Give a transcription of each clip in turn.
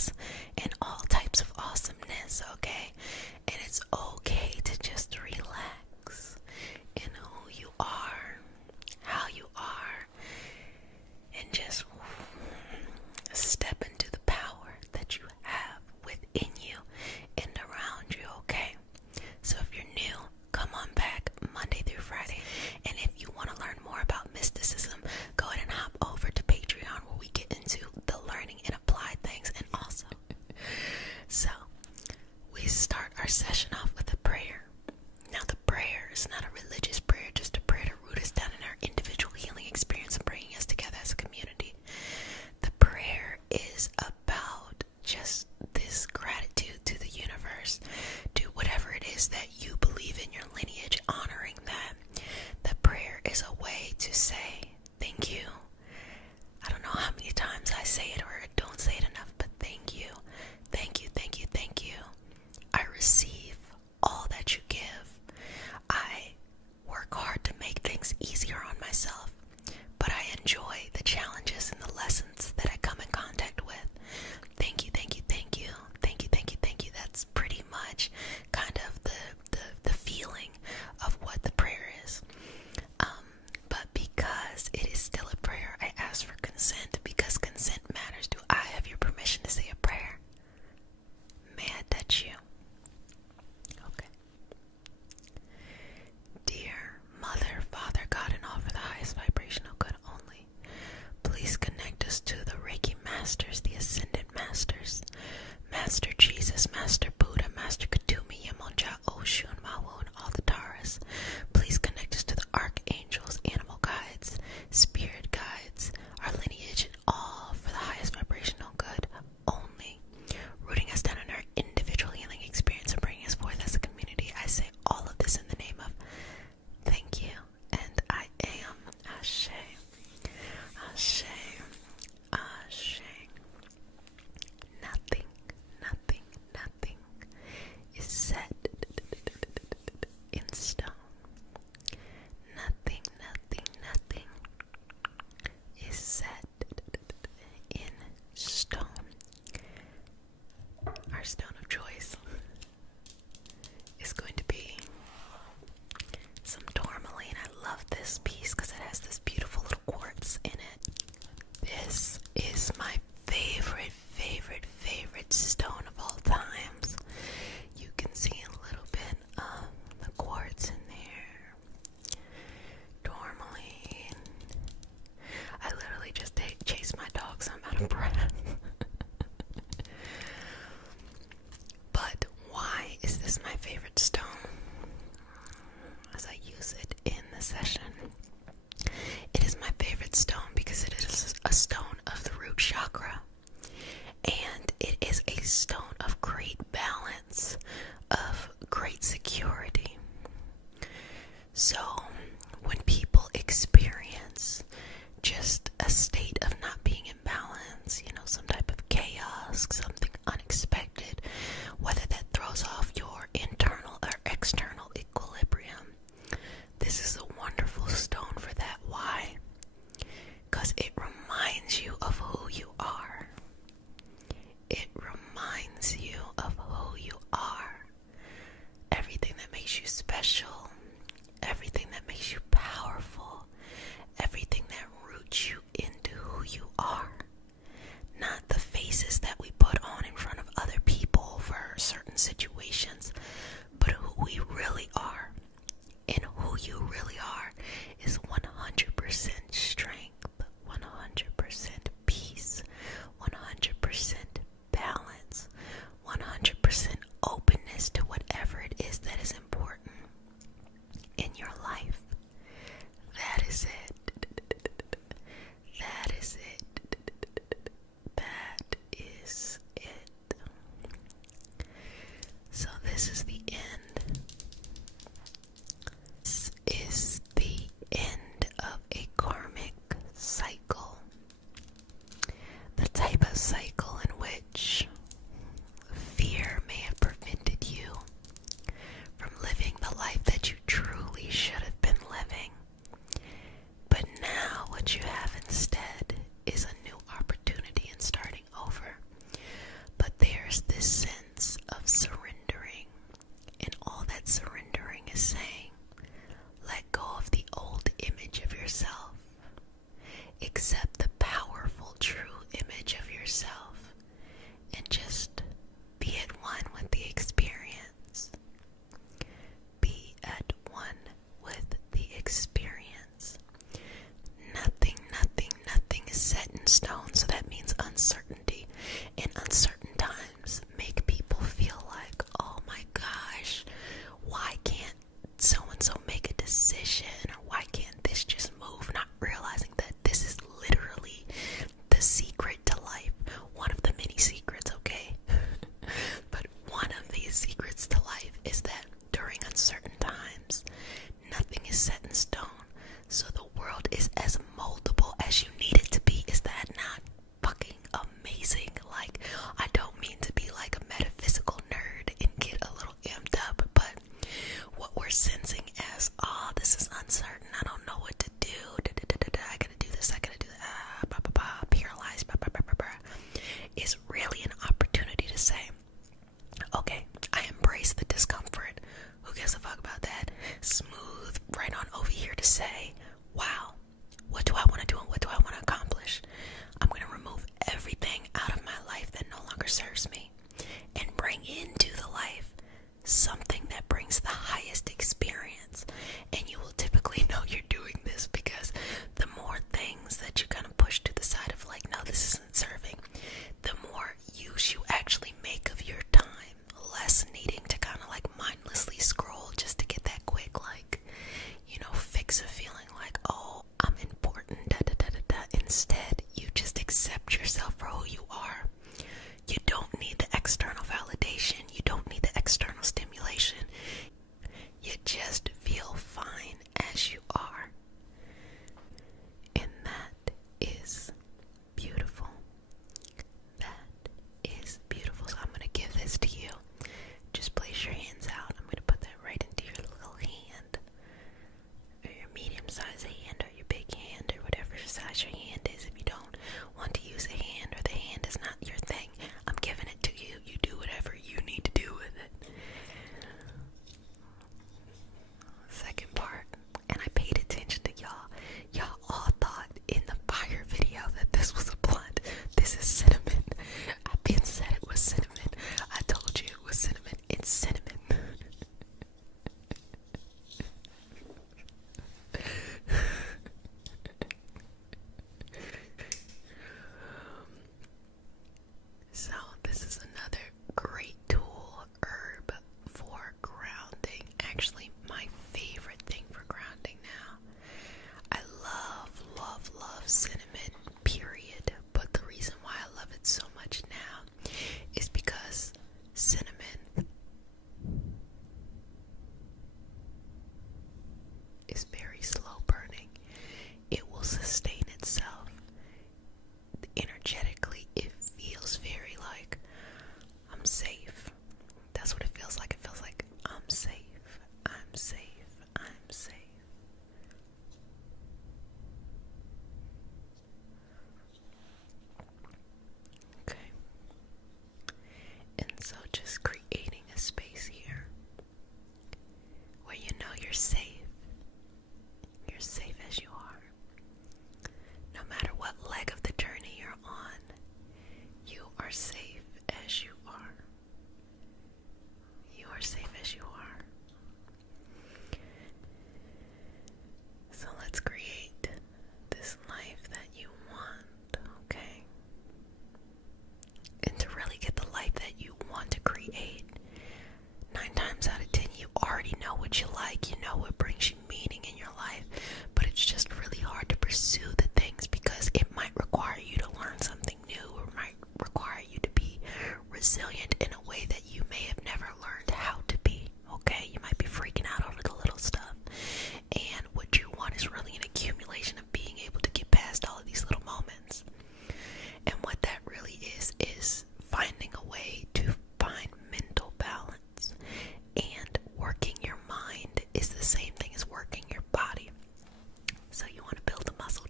chaos and all types of awesomeness, okay? And it's okay to just relax in who you are, how you are, and just step into the power that you have within you and around you, okay? So if you're new, come on back Monday through Friday. And if you want to learn more about mysticism, go ahead and hop over to Patreon, where we get into the learning and applied things. And also, so we start our session off with a prayer. Now, the prayer is not a religious prayer, just a prayer to root us down in our individual healing experience and bringing us together as a community. The prayer is about just this gratitude to the universe, to whatever it is that you believe in your lineage, honoring that. The prayer is a way to say thank you. I don't know how many times I say it or I don't say it enough, but thank you. Thank you, thank you, thank you. I receive all that you give. I work hard to make things easier on myself, but I enjoy the challenges and the lessons that I come in contact with. Thank you, thank you, thank you, thank you, thank you, thank you. That's pretty much kind of the feeling of what the prayer is. But because it is still a prayer, I ask for consent, because consent matters. Do I have your permission to say a prayer? May I touch you? Okay. Dear Mother, Father, God, and all for the highest vibrational good only, please connect us to the Reiki Masters, the Ascended Masters, Master Jesus, Master Buddha, Master Katumi, Yamonja, Oshun, Mawu, and all the Taras. Please connect us to the archangels, animal guides, spirit guides, our lineage, and all for the highest vibrational good only, rooting us down in our individual healing experience and bringing us forth as a community. I say all of this in the name of thank you, and I am. Ashe, Ashe, Ashe. Nothing, nothing, nothing is set in stone. Nothing, nothing, nothing is set in stone. Our stone of choice is going to be some tourmaline. I love this piece because it has this beautiful little quartz in it. This is my favorite stone of all times. You can see a little bit of the quartz in there. Tourmaline. I literally just chase my dog, so I'm out of breath. But why is this my favorite stone? As I use it in the session, it is my favorite stone because it is a stone of the root chakra, and it is a stone of great balance, of great security. So when people experience just a state of not being in balance, some type of chaos, something unexpected, whether that throws off your internal or external equilibrium, this is a wonderful stone for that. Why? Because it reminds you of who you are. It reminds you of who you are. Everything that makes you special, everything that makes you powerful, everything that roots you into who you are. Not the faces that we put on in front of other people for certain situations, but who we really are. And who you really are is 100% strength, 100% peace, 100% balance, 100% openness to whatever it is that is important. there's this sense of surrendering, and all that surrendering is saying, let go of the old image of yourself. Accept the powerful, true image of yourself, and just be at one with the experience. Be at one with the experience. Nothing is set in stone, so that means uncertainty. And uncertain times make people feel like, oh my gosh, why can't so-and-so make a decision, or why can't this just move, not realizing that this is literally the secret to life. One of the many secrets, okay? But one of these secrets to life is that during uncertain times, nothing is set in stone. So the world is as moldable as you need it to be. Is that not fucking amazing? Like, I don't mean to be like a metaphysical nerd and get a little amped up, but what we're sensing as, oh, this is uncertain, I don't know what to do, I gotta do this, I gotta do that, paralyzed, is really an opportunity to say, okay, I embrace the discomfort. Who gives a fuck about that? Smooth right on over here to say, wow, what do I want to do and what do I want to accomplish? I'm going to remove everything out of my life that no longer serves me and bring into the life something that brings the highest experience. And you will typically know you're doing this because the more things that you kind of push to the side of like, no, this isn't serving, the more use you actually make of your time, less needing to kind of like mindlessly scroll just to get that quick, like, fix a feeling like, oh, I'm important, Instead, you just accept yourself for who you are. You don't need the external validation. You don't need the external stimulation. You just feel fine as you are. And that is beautiful. That is beautiful. So I'm going to give this to you. Just place your hands out. I'm going to put that right into your little hand, or your medium-sized hand, or your big hand, or whatever size your hand is. If you don't want to use a hand, or the hand is not your thing, I'm giving it to you. You do whatever you need to do with it. Second part, and I paid attention to y'all. Y'all all thought in the prior video that this was a blunt. This is cinnamon. I've been said it was cinnamon. I told you it was cinnamon. It's cinnamon. So this is another great tool, herb, for grounding. Actually, my favorite thing for grounding now. I love cinnamon, period. But the reason why I love it so much now is because cinnamon is very slow burning. It will sustain itself. Energetically, it feels very like I'm safe. That's what it feels like. It feels like I'm safe. I'm safe. I'm safe. Okay. And so just creating a space here where you know you're safe. You're safe as you are. No matter what leg of the journey you're on, you are safe as you are. You are safe as you are. So let's create this life that you want, okay? And to really get the life that you want to create, 9 times out of 10, you already know what you like, you know what brings you meaning in your life, but it's just really hard to pursue the things because it might require you to learn something new, or might require you to be resilient in a way that you may have never learned how to be, okay? You might be freaking out over the little stuff, and what you want is really an accumulation of being able to get past all of these little moments. And what that really is finding a way to find mental balance. And working your mind is the same thing as working your body. So you want to build a muscle.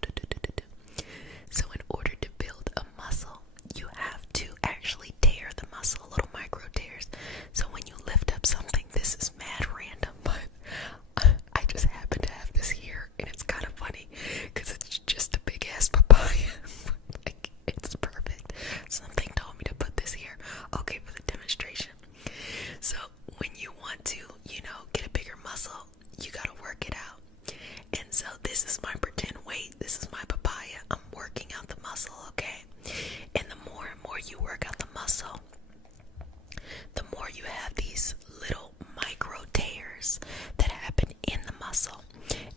So in order to build a muscle, you have to actually tear the muscle a little this is my pretend weight, this is my papaya. I'm working out the muscle, okay? And the more and more you work out the muscle, the more you have these little micro tears that happen in the muscle.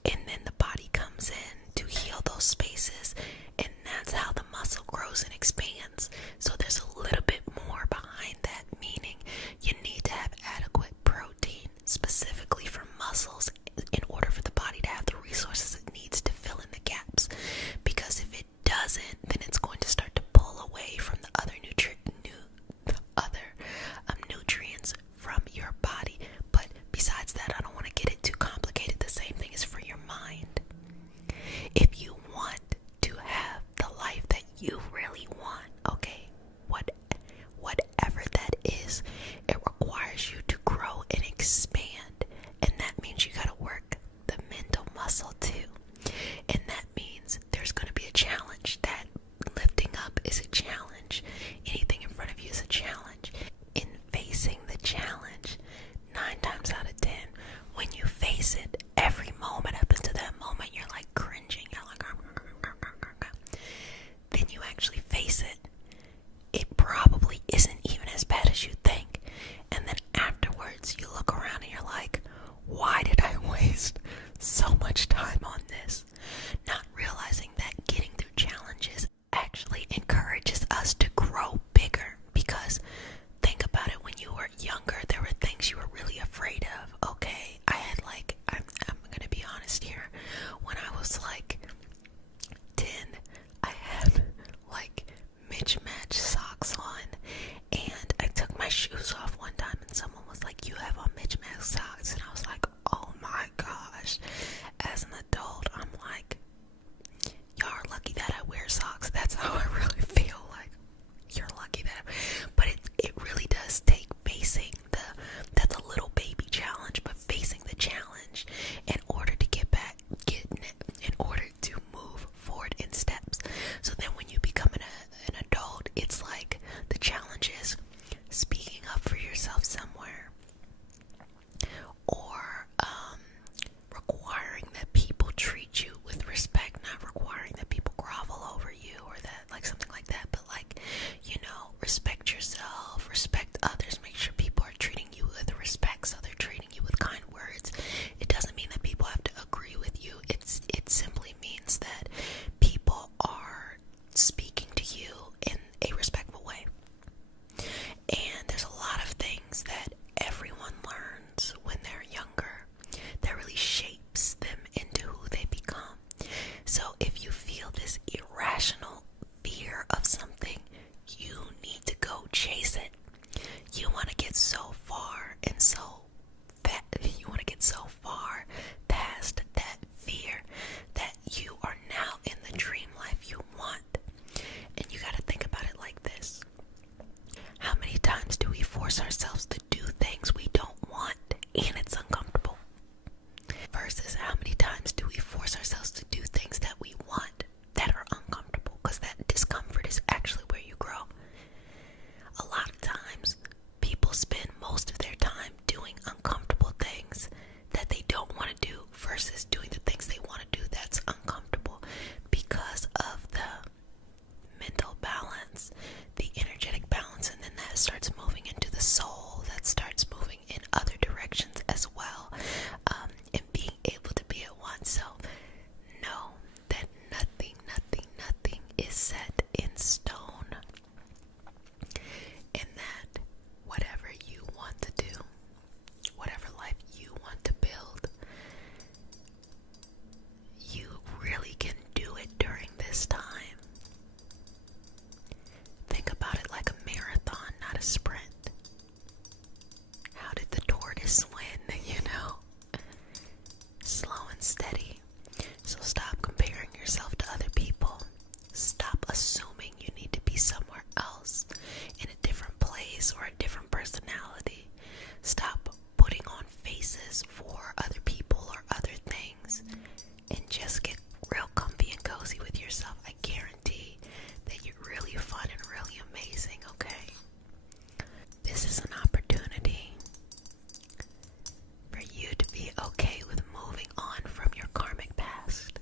And then the body comes in to heal those spaces, and that's how the muscle grows and expands. So there's a little bit more behind that, meaning you need to have adequate protein specifically for muscles in order for the body to have the resources it needs to fill in the gaps. Because if it doesn't, then it's going to start to pull away from the other nutrients from your body. But besides that, I don't want to get it too complicated. The same thing is for your mind. If you want to have the life that you really want, okay, whatever that is, it requires you to grow and expand. And that means you gotta work the mental muscle too. And that means there's gonna be a challenge. That lifting up is a challenge. Anything in front of you is a challenge. In facing the challenge, 9 times out of 10, when you face it, every moment up until that moment, you're like cringing. You're like, then you actually face it. It probably isn't even as bad as you think. And then afterwards, you look around and you're like, why did I waste so much time on this? Not realizing that getting through challenges actually encourages us to grow bigger. Because think about it, when you were younger, there were things you were really afraid of. Okay, I had I'm gonna be honest here. When I was like 10, I had like mismatched socks on, and I took my shoes off one time, and someone was like, "You have on mismatched socks," and I was like, "Oh my gosh!" As an adult, I'm like, "Y'all are lucky that I wear socks." That's how I really feel. Like, you're lucky that. But it really does take facing that's a little baby challenge, but facing the challenge in order to in order to move forward in steps. So then when you become an adult, it's like the challenge is speaking up for yourself somewhere, or requiring that people treat you with respect, not requiring that people grovel over you or that, like something like that, but like, respect yourself, respect others, make sure people are treating you with respect, so they're treating you with kind words. It doesn't mean that people have to agree with you. It simply means that people are speaking to you in a respectful way. And there's a lot of things that everyone learns when they're younger that really shapes them into who they become. So if you feel this irrational fear of something, you need to go chase it. You want to get so far past that fear that you are now in the dream life you want. And you got to think about it like this. How many times do we force ourselves to do things we don't want and it's uncomfortable? Versus how many times do we force ourselves to do things that we want that are uncomfortable? Because that discomfort is actually where you grow. A lot of times, people spend most of their time doing uncomfortable things that they don't want to do versus doing the things they want to do that's uncomfortable, because of the mental balance, the energetic balance, and then that starts moving into the soul, that starts moving in other directions as well, and being able to be at one. So know that nothing is set in stone, and that whatever you want to do, whatever life you want to build, you really can do it during this time. Think about it like a marathon, not a sprint. How did the tortoise win? Slow and steady. So stop comparing yourself to other people. Stop assuming you need to be somewhere else, in a different place or a different personality. Stop putting on faces for other people or other things, and just get real comfy and cozy with yourself. I guarantee that you're really fun and really amazing, okay? This is an opportunity for you to be okay with moving on from your karmic past.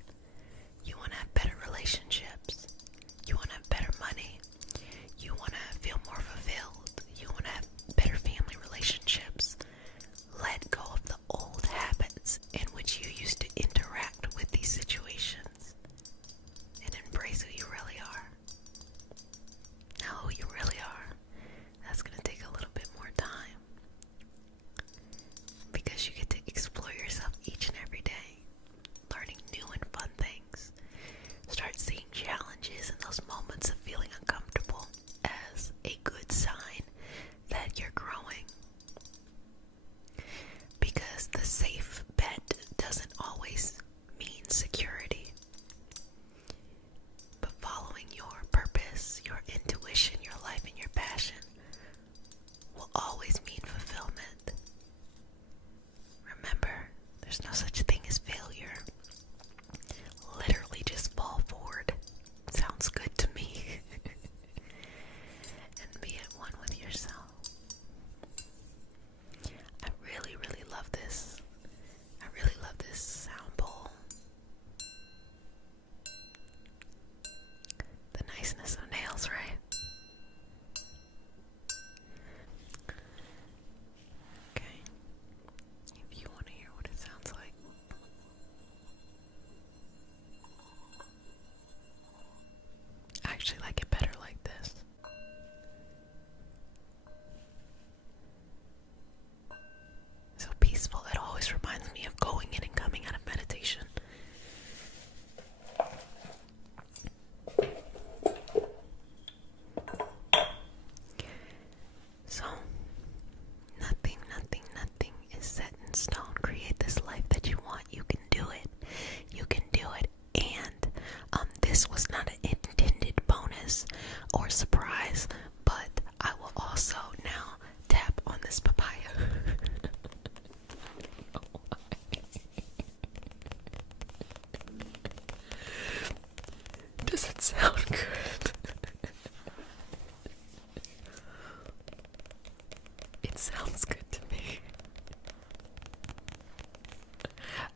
It sounds good to me.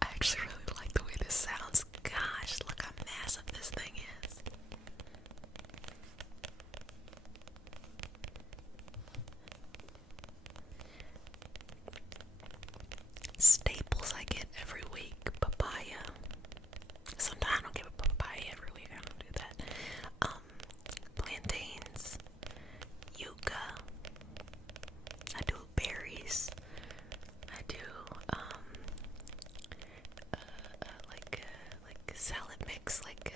I actually really like the way this sounds. Gosh, look how massive this thing is. Staples I get every week. Papaya. Sometimes I don't get a papaya every week. I don't do that. Plantains. Yucca. I do berries. I do like salad mix, like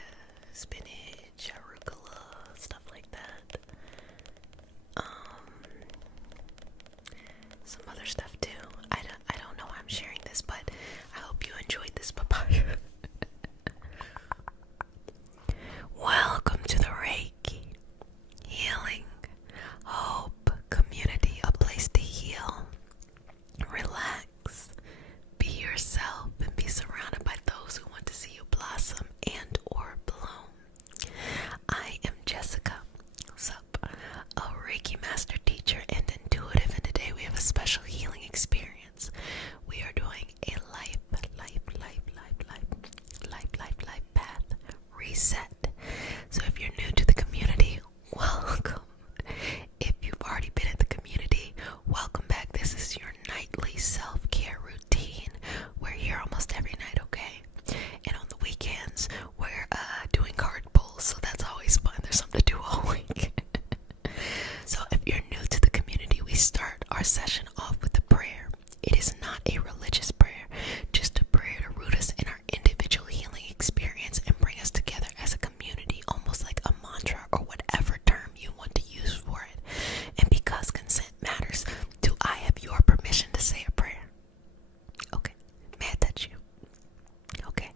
spinach, arugula, stuff like that. Some other stuff too. I don't know why I'm sharing this, but I hope you enjoyed this papaya. Welcome to the Reiki Healing Hope Community, a place to heal, relax, be yourself, and be surrounded by those who want to see you blossom and or bloom. I am Jessica, what's up? A Reiki master teacher and intuitive, and today we have a special healing experience. We are doing a life path reset. So if you're new to the community, welcome. If you've already been in the community, welcome back. This is your nightly self-care routine. We're here almost every night, okay? And on the weekends, we're doing card pulls, so that's always fun. There's something to do all week. So if you're new to the community, we start our session off with a prayer. It is not a religious prayer, just a prayer to root us in our individual healing experience and bring us together as a community, almost like a mantra or whatever term you want to use for it. And because consent matters, do I have your permission to say a prayer? Okay. May I touch you? Okay.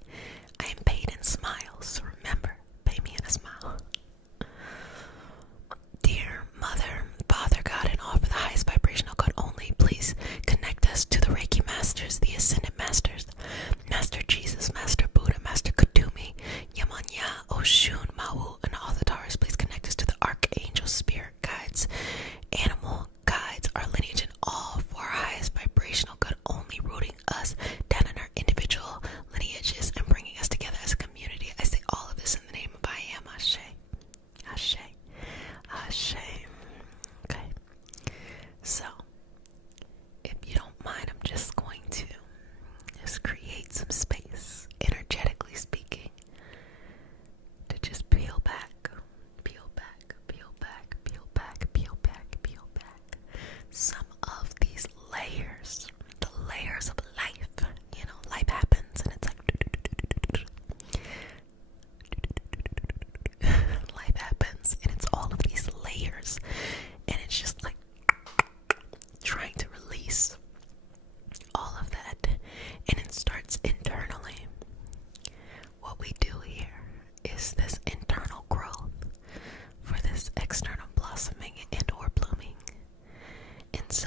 I am paid in smiles, so remember, pay me in a smile. Dear Mother, Father God, and all for the highest vibrational good only, please connect us to the Reiki Masters, the Ascended Masters, Master Jesus, Master Buddha, Master Kutumi, Yamanya, Oshun, Mawu, and all the Taurus. Please connect us to the Archangel, Spirit Guides, Animal Guides, our lineage, and all for our highest vibrational good only, rooting us down in our individual lineages and bringing us together as a community. I say all of this in the name of I Am. Ashe. Ashe. Ashe. Okay. So, if you don't mind, I'm just going to create some space, energetically speaking, to just peel back, some of these layers, the layers of life. You know, life happens and it's like life happens and it's all of these layers, and it's just like trying to release all of that, and it starts internally. What we do here is this internal growth for this external blossoming and or blooming. And so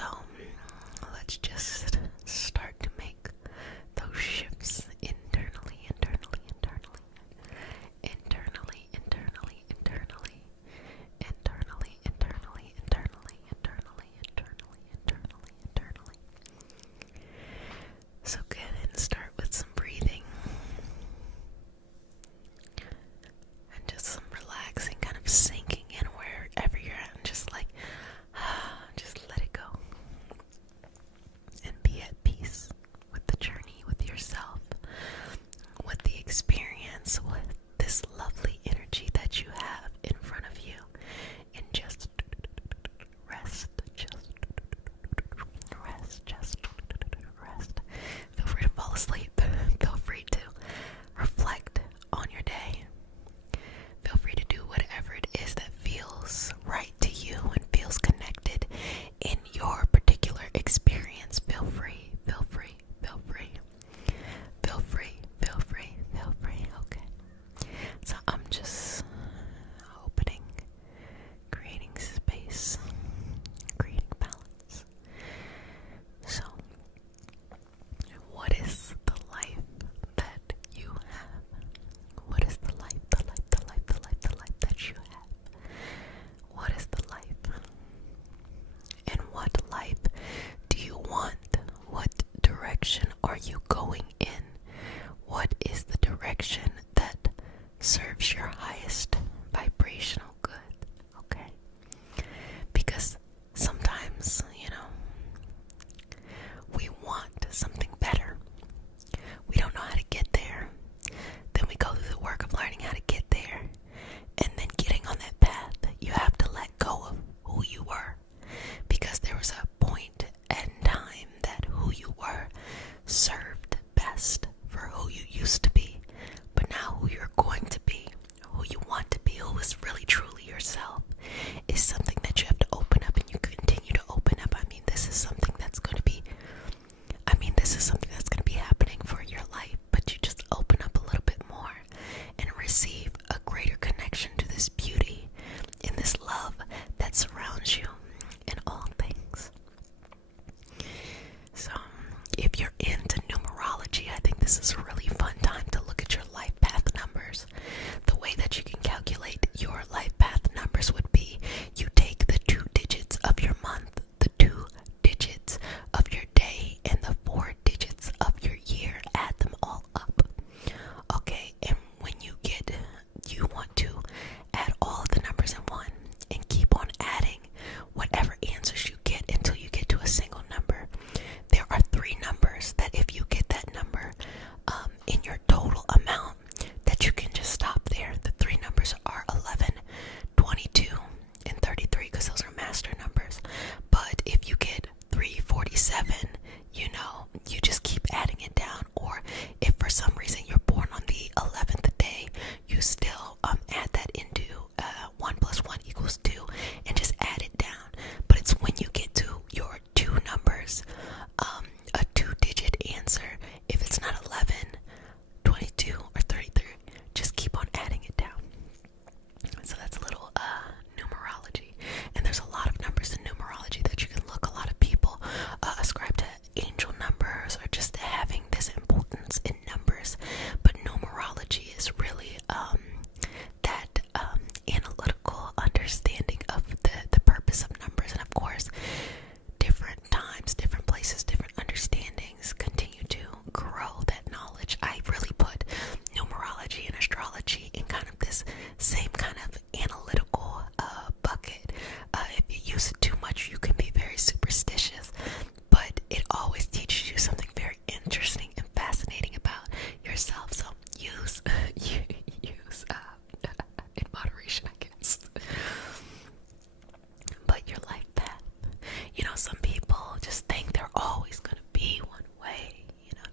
some people just think they're always going to be one way.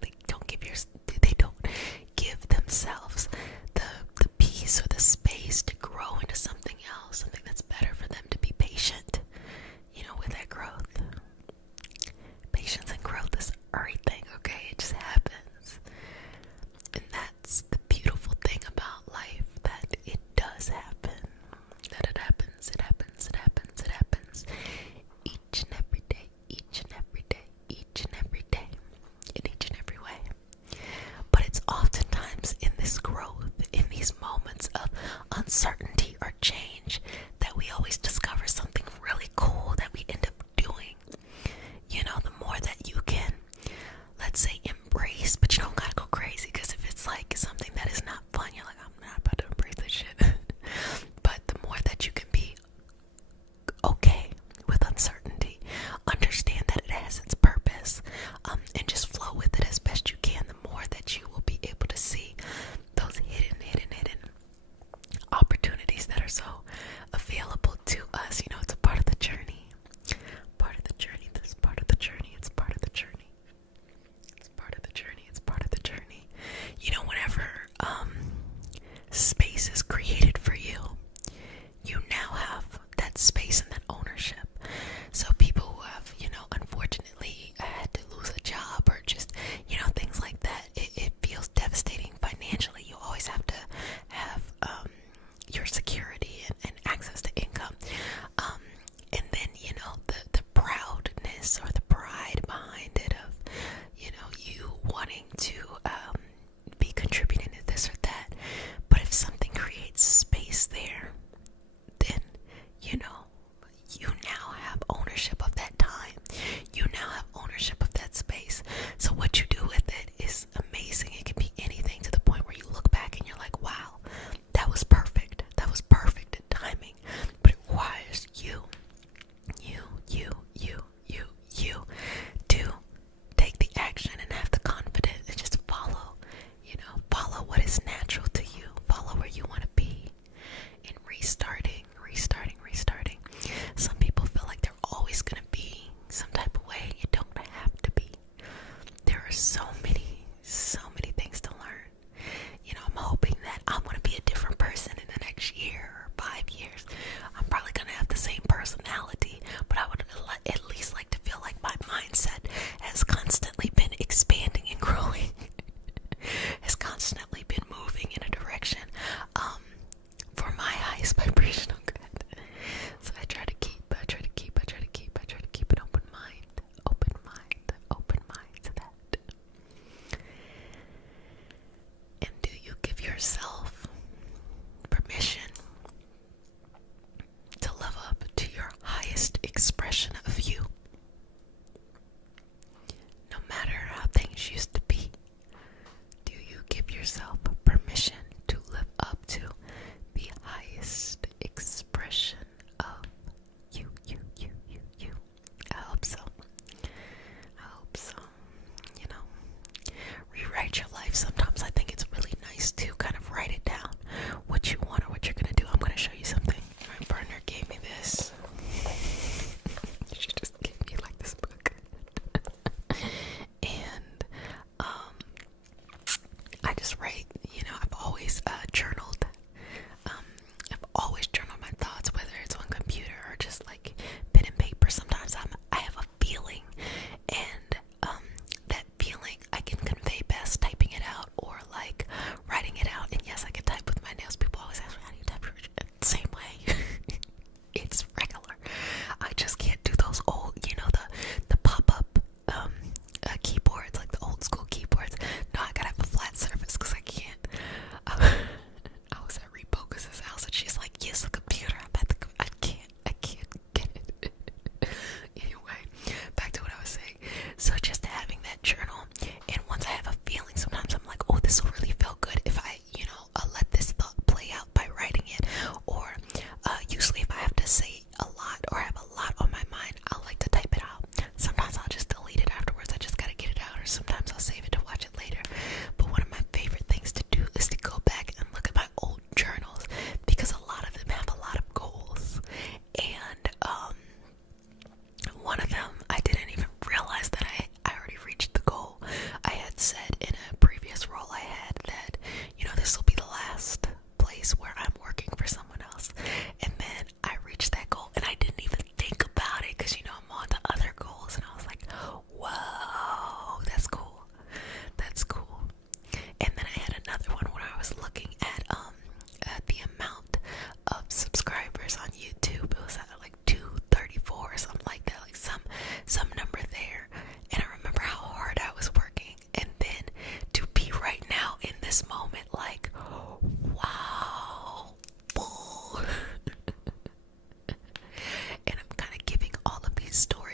They don't give themselves the peace or the space to grow into something else, something that's better for them, to be patient, with that growth. Patience and growth is everything, okay? It just happens. And that's the beautiful thing about life, that it does happen. That it happens, it happens, it happens, it happens. Each and every day, each and every day, each and every day, in each and every way. But it's oftentimes in this growth, in these moments of uncertainty or change, that we always discover something really cool that we end up doing. The more that you can, let's say, embrace, but you don't gotta go crazy, because if it's like something that is not fun, you're like, I'm not about to embrace this shit. But the more that you can be okay with uncertainty, understand that it has its purpose, and just flow with it as best you can, the more that you will be able to see those hidden opportunities that are so available to us. It's a part of the journey. Part of the journey. This part of the journey. It's part of the journey. It's part of the journey. It's part of the journey. Whenever space is created for you, you now have that space and that ownership. So people who have, unfortunately had to lose a job, or just, things like that, it feels devastating financially. You always have to have your security and access to income. And then, the proudness or the pride behind it of, you wanting to be contributing to this or that. But if something creates space there, then, you now have ownership of that time. You now have ownership of that space. So what you do with it is amazing. It can be anything, to the point where you look back and you're like, wow, that was perfect. That was perfect timing. But it requires you to take the action and have the confidence and just follow what is natural to you. Follow where you want to be. And restarting. Some people feel like they're always going to be some type of way. You don't have to be. There are so many things to learn. I'm hoping that I'm going to be a different person in the next year or 5 years. I'm probably going to have the same personality, but I would at least like to feel like my mindset has constantly been expanding and growing. Has constantly been moving in a direction for my highest vibrational good. So I try to keep an open mind to that. And do you give yourself permission to live up to your highest expression of you? No matter how things used to be, do you give yourself permission to live up to the highest expression of you? I hope so. Rewrite your life. Sometimes I think it's really nice to kind of write it down, what you want or what you're going to do. I'm going to show you something. My partner gave me this. She just gave me like this book. And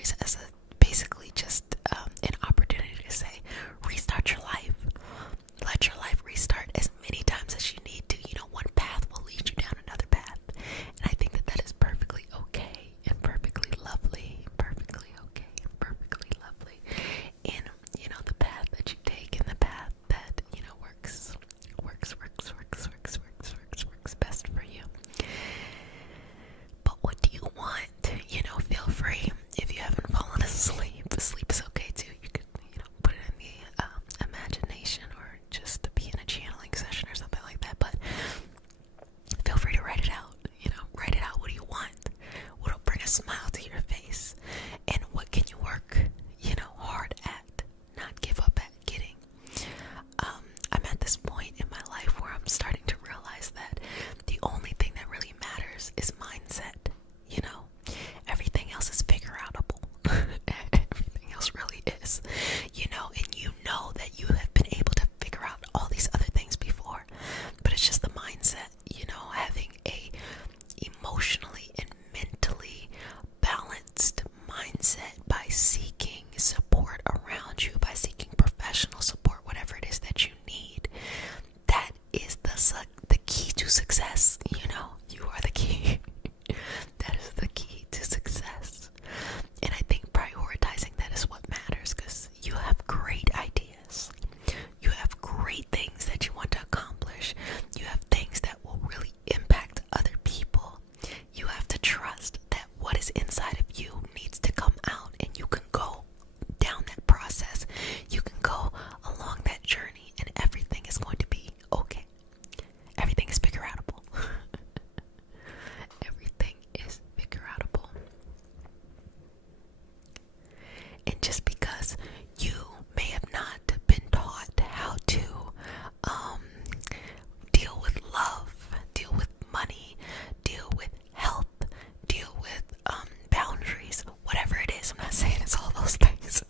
stories as basically just an opportunity to say, restart your life. Let your life restart as many times as you need to. One path will lead you down another path. And I think that is perfectly okay and perfectly lovely. Perfectly okay and perfectly lovely. And, the path that you take and the path that, works best for you. But what do you want? Feel free. If you haven't fallen asleep, sleep is okay too. You could, put it in the imagination or just be in a channeling session or something like that. But feel free to write it out. Write it out. What do you want? What'll bring a smile to your face? And what can you work, hard at, not give up at getting? I'm at this point in my life where I'm starting to realize that the only thing that really matters is mindset. Everything else is figure outable. Everything else really is. And that you have been able to figure out all these other things before. But it's just the mindset, having a emotionally and mentally balanced mindset by seeking support around you, by seeking professional support, whatever it is that you need. That is the key to success. You are the key. That is the key to success. And I think prioritizing that is what matters, because you have great ideas. You have great things that you want to accomplish. You have things that will really impact other people. You have to trust that what is inside of you needs to come out, and you can go down that process. You can go along that journey, and everything is going to be okay. Everything is figure outable. Everything is figure outable. And just because you may have not been taught how to deal with love, deal with money, deal with health, deal with boundaries, whatever it is, I'm not saying it's all those things,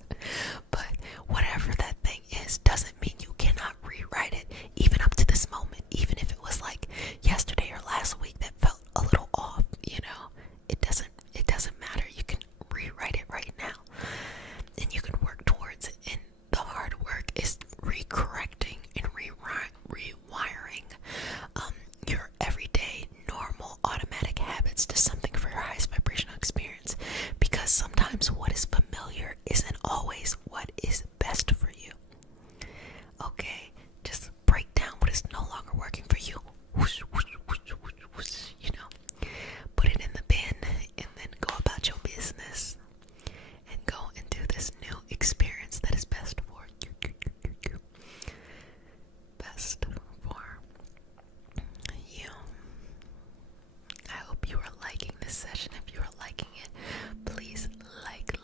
but whatever that thing is doesn't mean you cannot rewrite it, even up to this moment. Even if it was like yesterday or last week that felt a little off, it doesn't matter. You can rewrite it right now, and you can work towards it. And the hard work is recorrecting and rewiring your everyday normal automatic habits to something for your highest vibrational experience, because sometimes what is familiar isn't always what is best for you. Okay, just break down what is no longer working for you. Whoosh, whoosh, whoosh, whoosh, whoosh, put it in the bin, and then go about your business and go into this new experience that is best for you. Best for you. I hope you are liking this session. If you are liking it, please like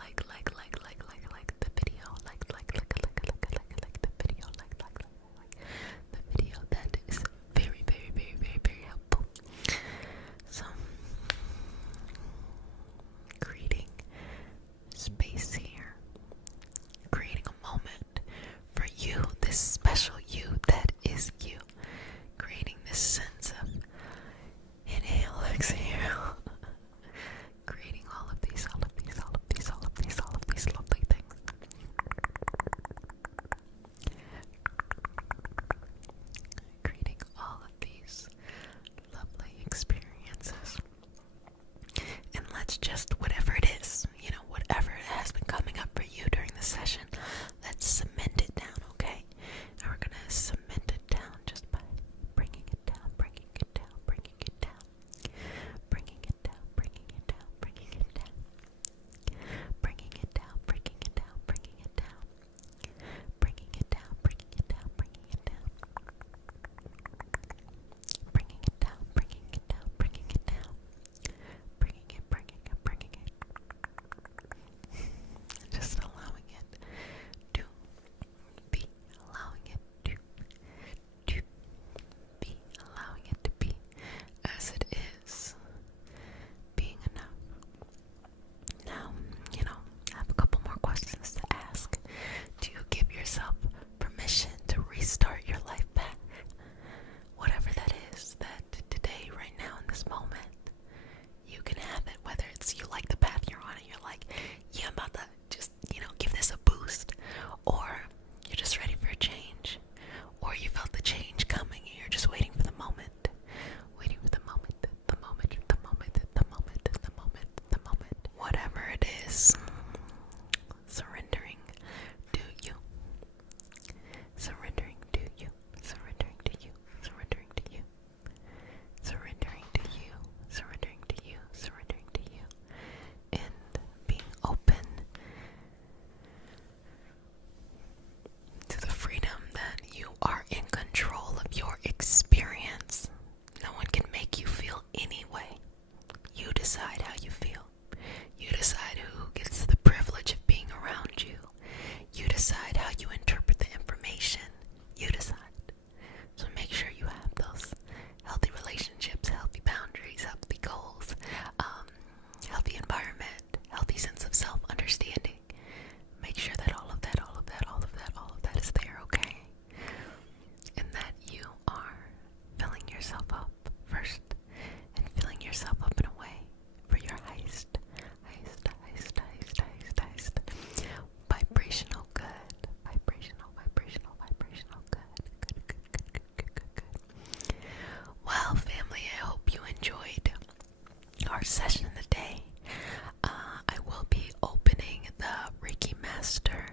Master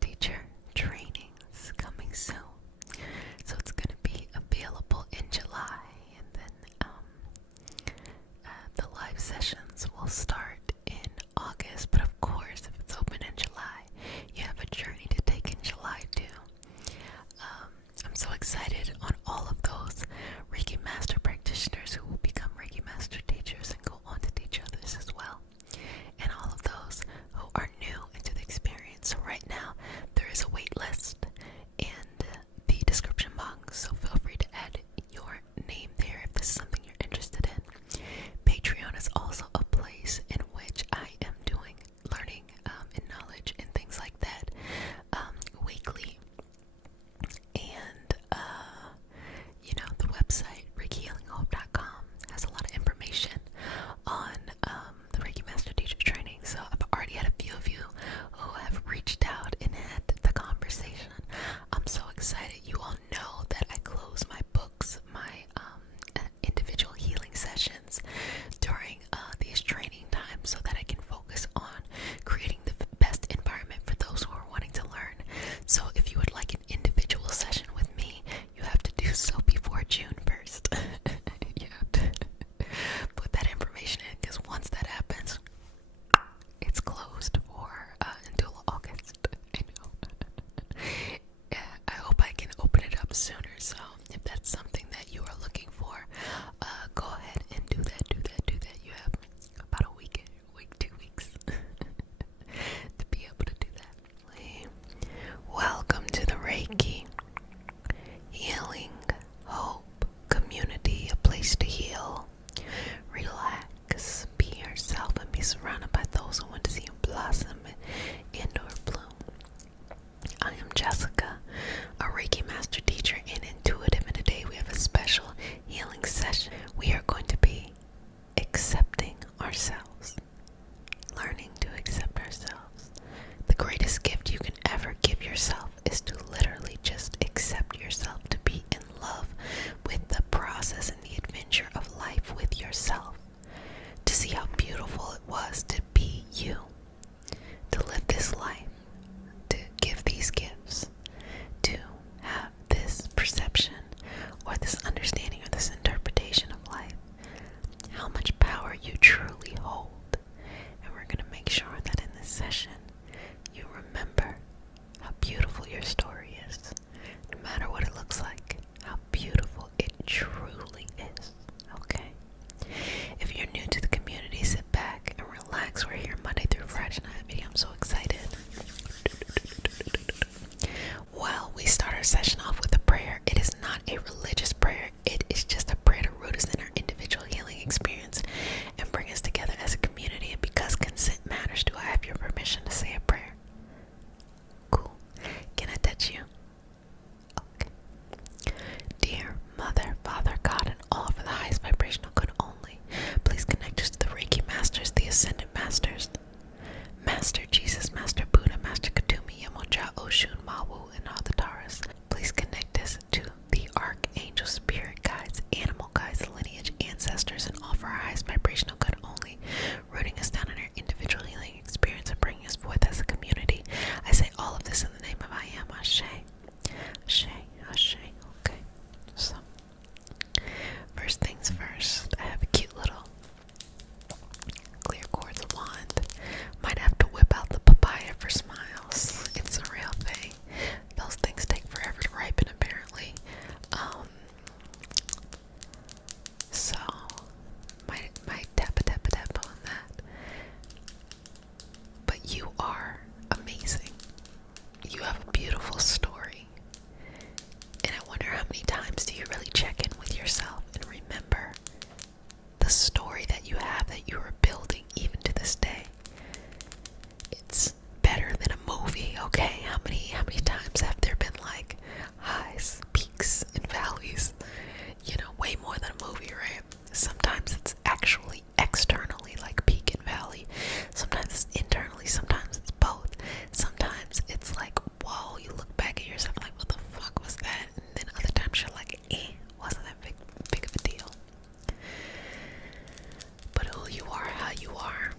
Teacher trainings coming soon. So it's going to be available in July, and then the live sessions will start in August. But of course, if it's open in July, you have a journey to take in July too. I'm so excited on all of those Reiki Master practitioners who will become Reiki Master teachers and go on to teach others as well. And all of those who are new into the experience. So right now, there is a wait list in the description box. So feel free to add your name there if this is something you're interested in. Patreon is also a place in which I am doing learning and knowledge and things like that weekly. And the website ReikiHealingHope.com has a lot of information on the Reiki Master Teacher training. So I've already had a few of you who have reached out and had the conversation. I'm so excited. You all know that I close my books, my individual healing sessions during these training times so that I can focus on creating the best environment for those who are wanting to learn. So if you would like an individual session with me, you have to do so before June 1st. You have to put that information in, because once that happens, it's closed for until August. I know. I hope I can open it up sooner. So if that's something that you are looking for, go ahead and do that. You have about a week, 2 weeks to be able to do that. Welcome to the Reiki Healing Hope community, a place to heal, relax, be yourself, and be surrounded by those who want to see you blossom and or bloom. I am Jessica, a Reiki Master Teacher and Intuitive, and today we have a special healing session. We are going to be accepting ourselves, learning to accept ourselves. The greatest gift you can ever give yourself is to literally just accept yourself, to be in love with the process and the adventure of life with yourself, to see how beautiful it was to be you, to live this life, to give these gifts, to have this perception or this understanding or this interpretation of life, how much power you truly hold. And we're going to make sure that in this session you remember how beautiful your story is, no matter what it looks like, how beautiful it truly is. Okay? If you're new to the community, sit back and relax. We're here Monday through Friday night video. I'm so excited. Well, we start our session off with a prayer. It is not a religious prayer. It is just a prayer to root us in our individual healing experience and bring us together as a community. And because consent matters, do I have your permission to say a prayer? Cool. Can I touch you? Okay. Dear Mother, Father, God, and all for the highest vibrational good only, please connect us to the Reiki Masters, the Ascended Masters, Master Jesus, Master Buddha, Master Katumi, Yamoja, Oshun, Mawu, and all the Taras. Please connect us to the Archangel, Spirit Guides, Animal Guides, Lineage, Ancestors, and all for our highest vibrational good only, rooting us down in our individual healing experience and bringing us forth as a community. I say all of this in the name of I Am, Ashe. Ashe, Ashe. Okay, so first things first, I have a cute little clear quartz wand. Might have to whip out the papaya for smiles. It's a real thing. Those things take forever to ripen, apparently. So might tap on that. But you are amazing. You have a beautiful story. And I wonder how many times do you really check in with yourself and remember the story that you have, that you are building even to this day. It's better than a movie, okay? How many times have there been like highs, peaks, and valleys? Way more than a movie, right? Sometimes it's actually externally, like peak and valley. Sometimes it's internally, sometimes it's both. Sometimes it's like, whoa, you look back at yourself like, what the fuck was that? And then other times you're like, wasn't that big of a deal. But who you are, how you are,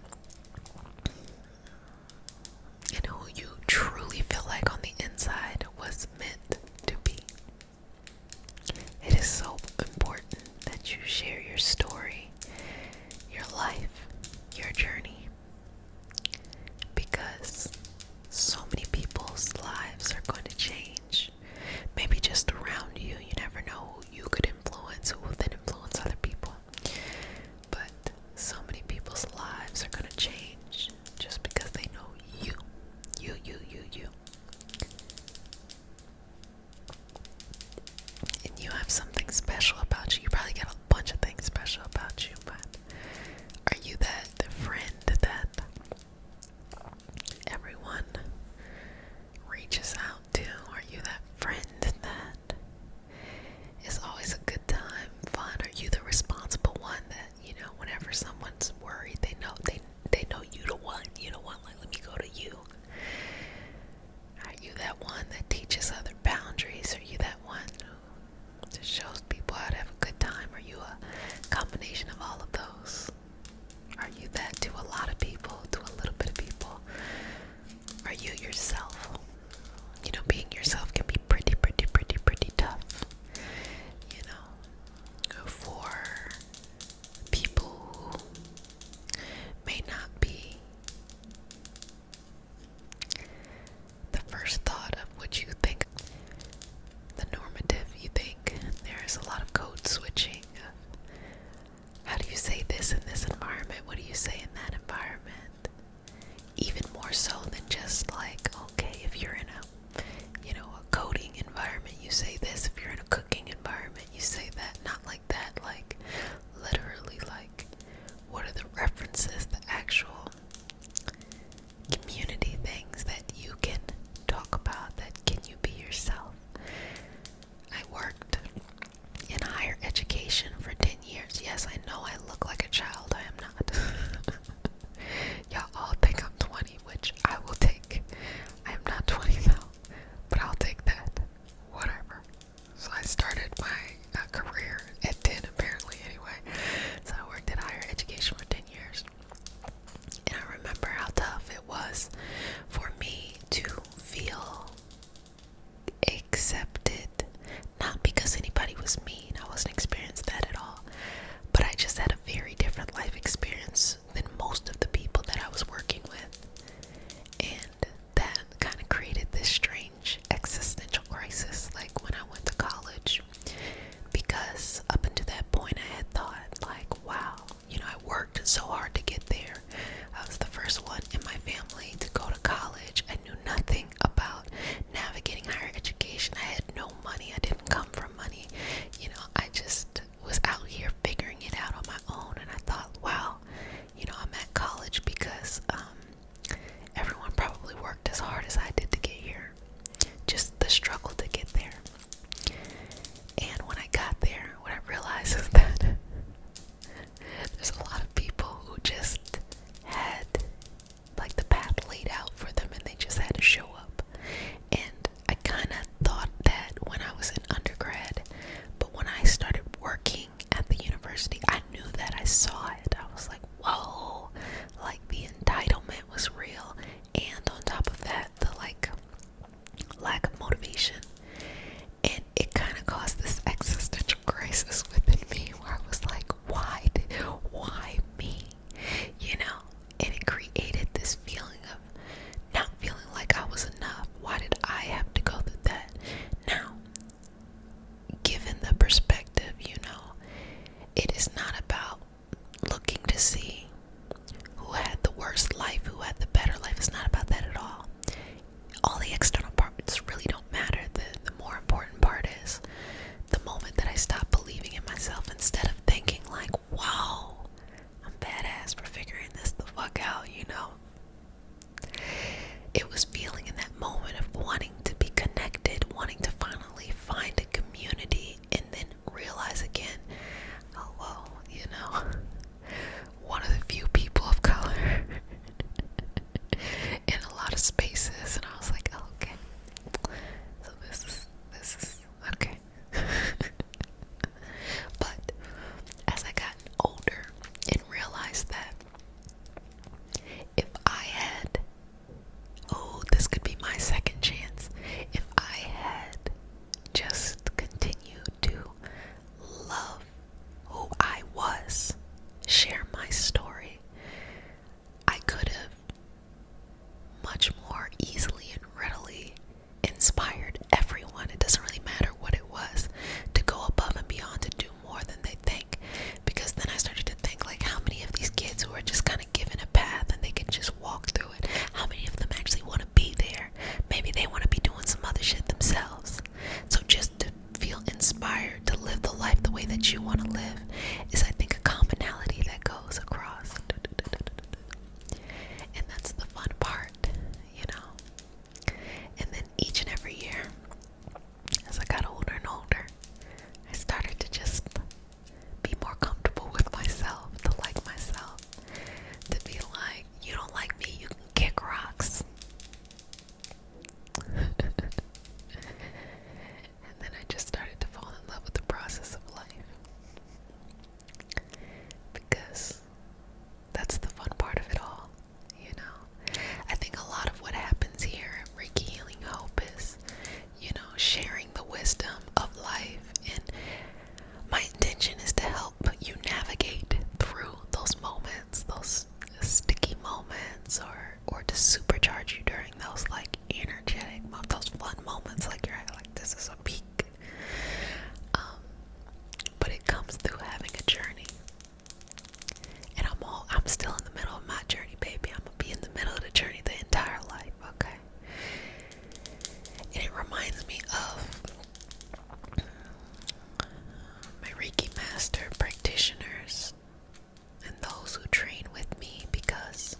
of spaces, and I was like, oh, okay. So this is okay. But as I got older and realized that if I had, oh, this could be my second chance, if I had just continued to love who I was, share my story, I could have much more easily and readily inspired everyone. It doesn't really matter what it was, to go above and beyond, to do more than they think. Because then I started to think, like, how many of these kids who are just kind of given a path and they can just walk through it, how many of them actually want to be there? Maybe they want to be doing some other shit themselves. So just to feel inspired to live the life the way that you want to live is, I think, a commonality that goes across. And that's the fun part, you know. And then each and every year, as I got older and older, I started to just be more comfortable with myself, to like myself, to be like, you don't like me, you can kick rocks. And then I just started to fall in love with the process of life. Because that's the fun part of it all, you know. I think a lot of what happens here at Reiki Healing Hope is, you know, sharing the wisdom of life. And my intention is to help you navigate through those moments, those sticky moments, or to supercharge you during those, like, energetic, those fun moments, like you're like, this is a peak. But it comes through having a journey. And I'm still in the middle of my journey, baby. I'm gonna be in the middle of the journey the entire life, okay? And it reminds me of my Reiki master practitioners and those who train with me, because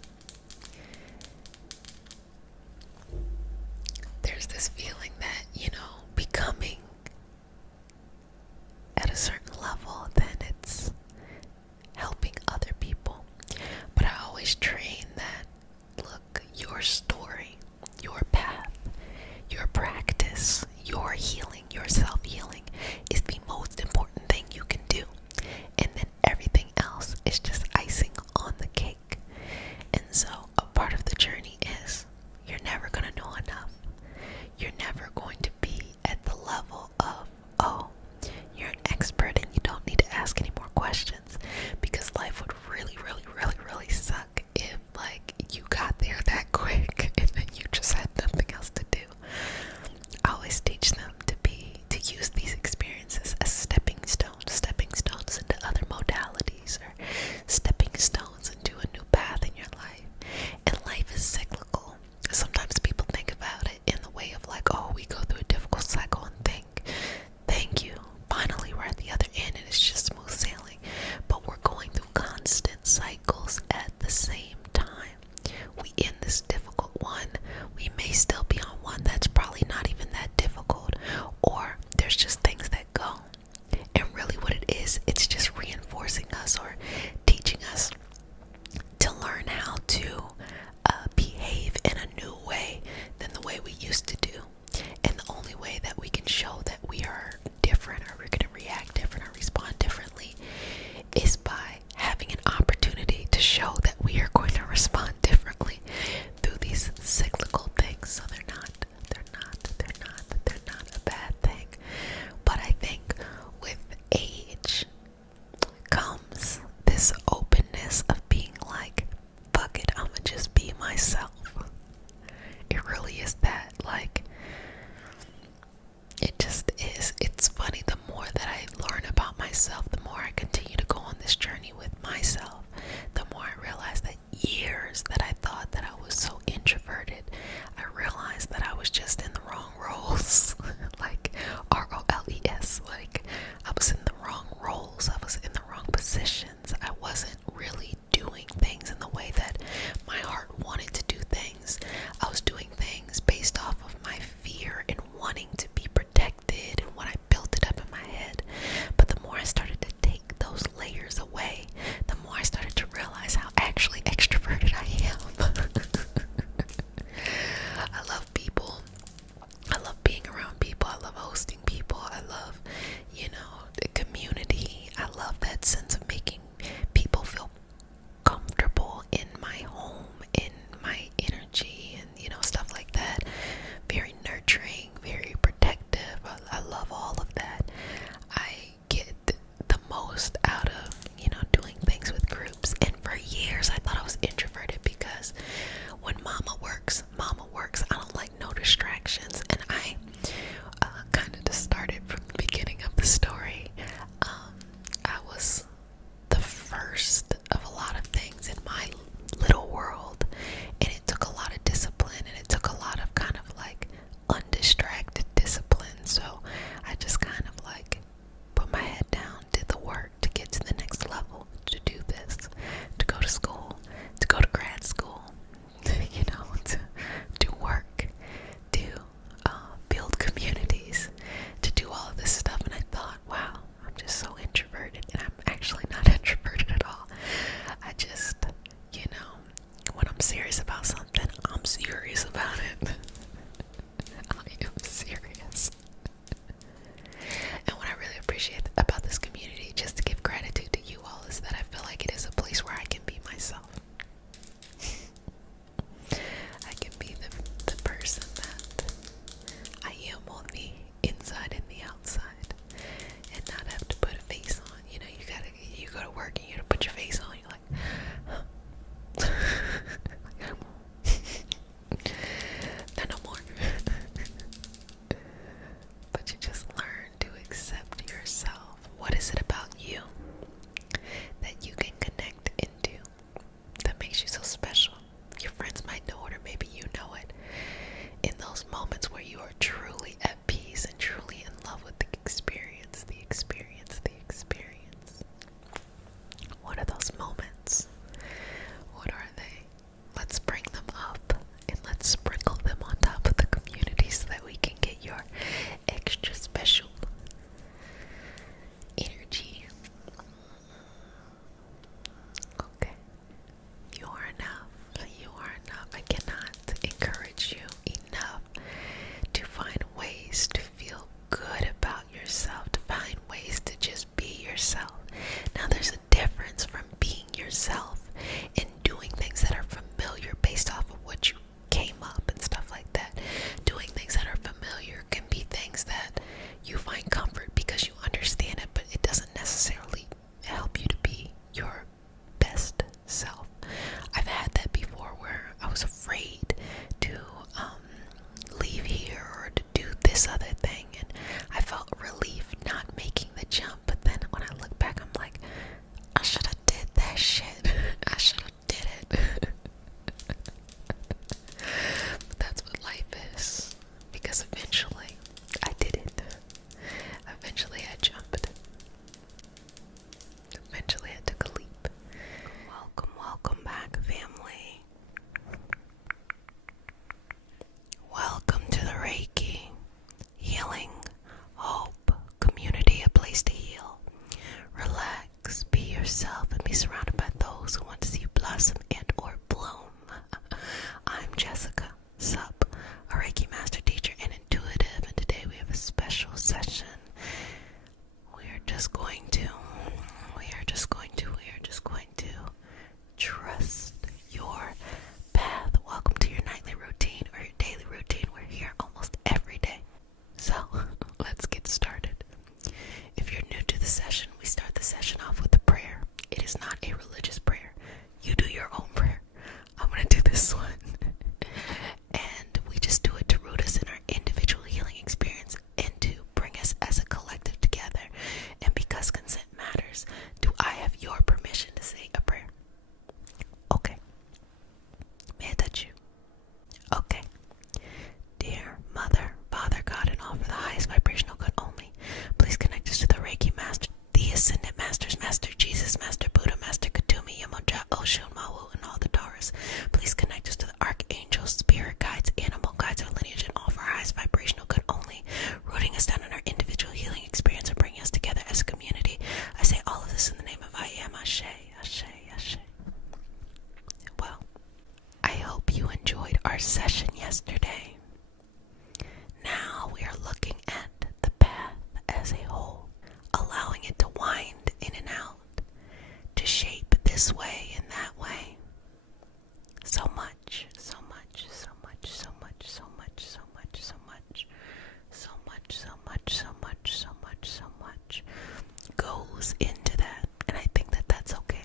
I am serious. And what I really appreciate about this community, just to give gratitude to you all, is that I feel like it is a place where I can be myself. I can be the person that I am on the inside and the outside, and not have to put a face on. You know, you go to work and you gotta put your face on. You're like, huh. Not no more. But you just learn to accept yourself. What is it about you that you can connect into that makes you so special? Your friends might know it, or maybe you know it. In those moments where you are truly at peace and truly in love with the experience, the experience, the experience. What are those moments? What are they? Let's bring them up and let's sprinkle them on top of the community so that we can get your extra special energy. Okay. You are enough. You are enough. I cannot encourage you enough to find ways to feel good about yourself, to find ways to just be yourself. Now, there's a difference from being yourself and doing things that are familiar based off of what you came up and stuff like that. Doing things that are familiar can be things that you find comfort because you understand it, but it doesn't necessarily help you to be your best self. I've had that before where I was afraid to leave here or to do this other thing, and I felt relief not making the jump. But then when I look back, I'm like, I should have did that shit. I should have did it. But that's what life is, because eventually I did it. Eventually I jumped. Eventually I took a leap. Welcome back, family. Welcome to the Reiki Healing Hope Community, a place to heal, relax, be yourself, and be surrounded by those who want to see you blossom and or bloom. I'm Jessica, sup, a Reiki master teacher and intuitive, and today we have a special session. We are just going to trust your path. Welcome to your nightly routine or your daily routine. We're here almost every day. So let's get started. If you're new to the session, we start the session off with a prayer. It is not a religious prayer. You do your own prayer. I'm going to do this one. And we just do it to root us in our individual healing experience and to bring us as a collective together. And because consent matters, do I have your permission to say a prayer? Okay. May I touch you? Okay. Dear Mother, Father, God, and all for the highest vibrational good only, please connect us to the Reiki Master, the Ascended Masters, Master Jesus, Master Buddha, Master Katumi, Yamoja, Oshun, Mawu, and all the Taurus. Please connect us to the archangels, spirit guides, animal guides, our lineage, and all for our highest vibrational good only, rooting us down in our individual healing experience and bringing us together as a community. I say all of this in the name of I Am, Ashe, Ashe, Ashe. Well, I hope you enjoyed our session yesterday. Now we are looking at the path as a whole, allowing it to wind in and out, to shape this way and that way. So much, so much, so much, so much, so much, so much, so much, so much, so much, so much, so much, so much goes into that, and I think that that's okay.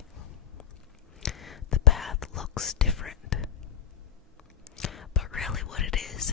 The path looks different, but really what it is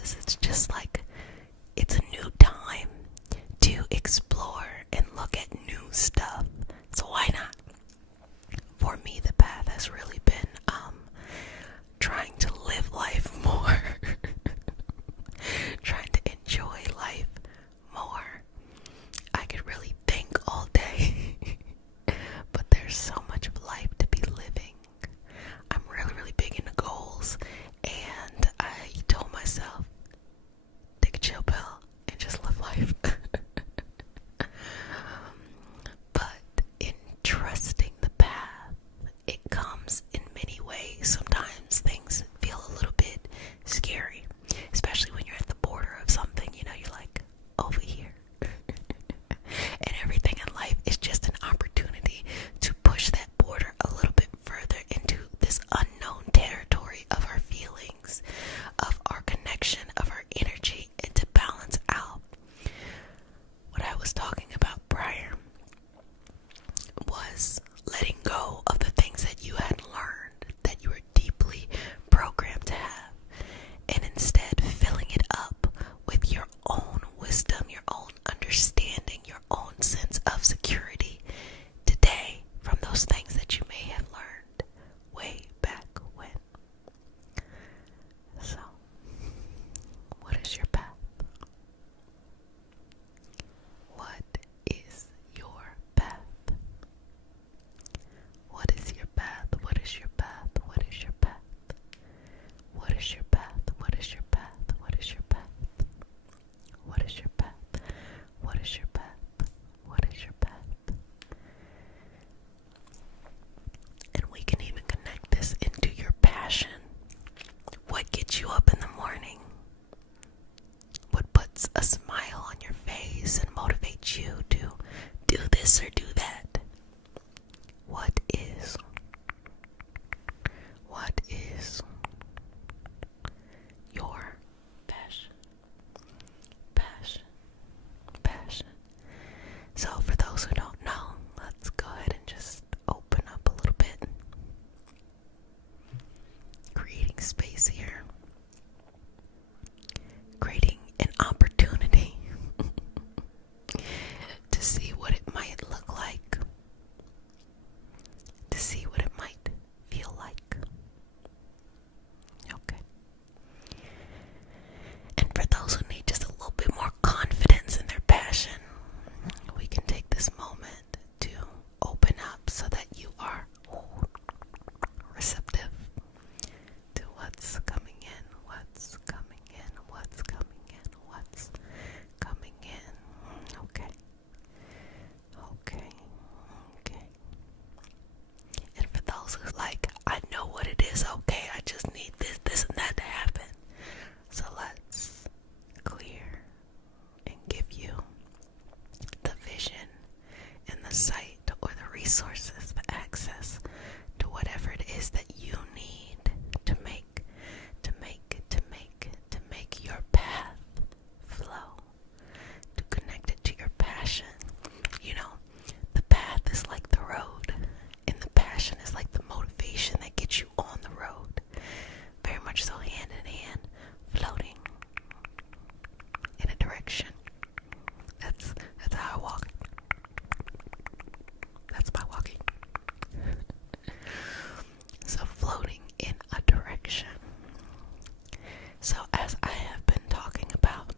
So as I have been talking about,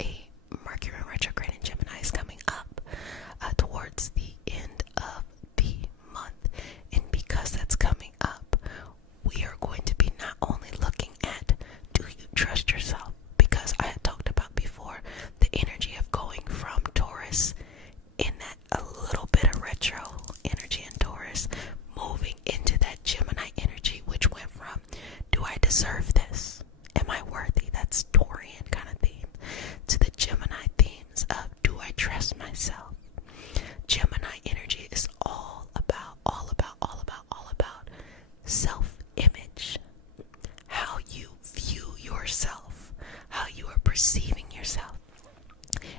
a Mercury retrograde in Gemini is coming up towards the end of the month. And because that's coming up, we are going to be not only looking at, do you trust yourself? Because I had talked about before the energy of going from Taurus in that a little bit of retro energy in Taurus, moving into that Gemini energy, which went from, do I deserve this? Am I worthy? That's Taurian kind of theme. To the Gemini themes of, do I trust myself? Gemini energy is all about self-image. How you view yourself, how you are perceiving yourself.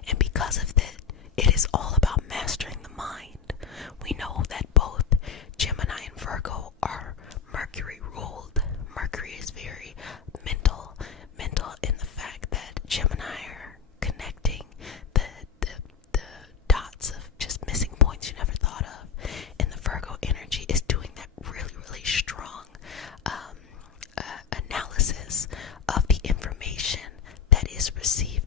And because of that, it is all about mastering the mind. We know that both Gemini and Virgo are Mercury ruled. Mercury is very mental in the fact that Gemini are connecting the dots of just missing points you never thought of. And the Virgo energy is doing that really strong analysis of the information that is received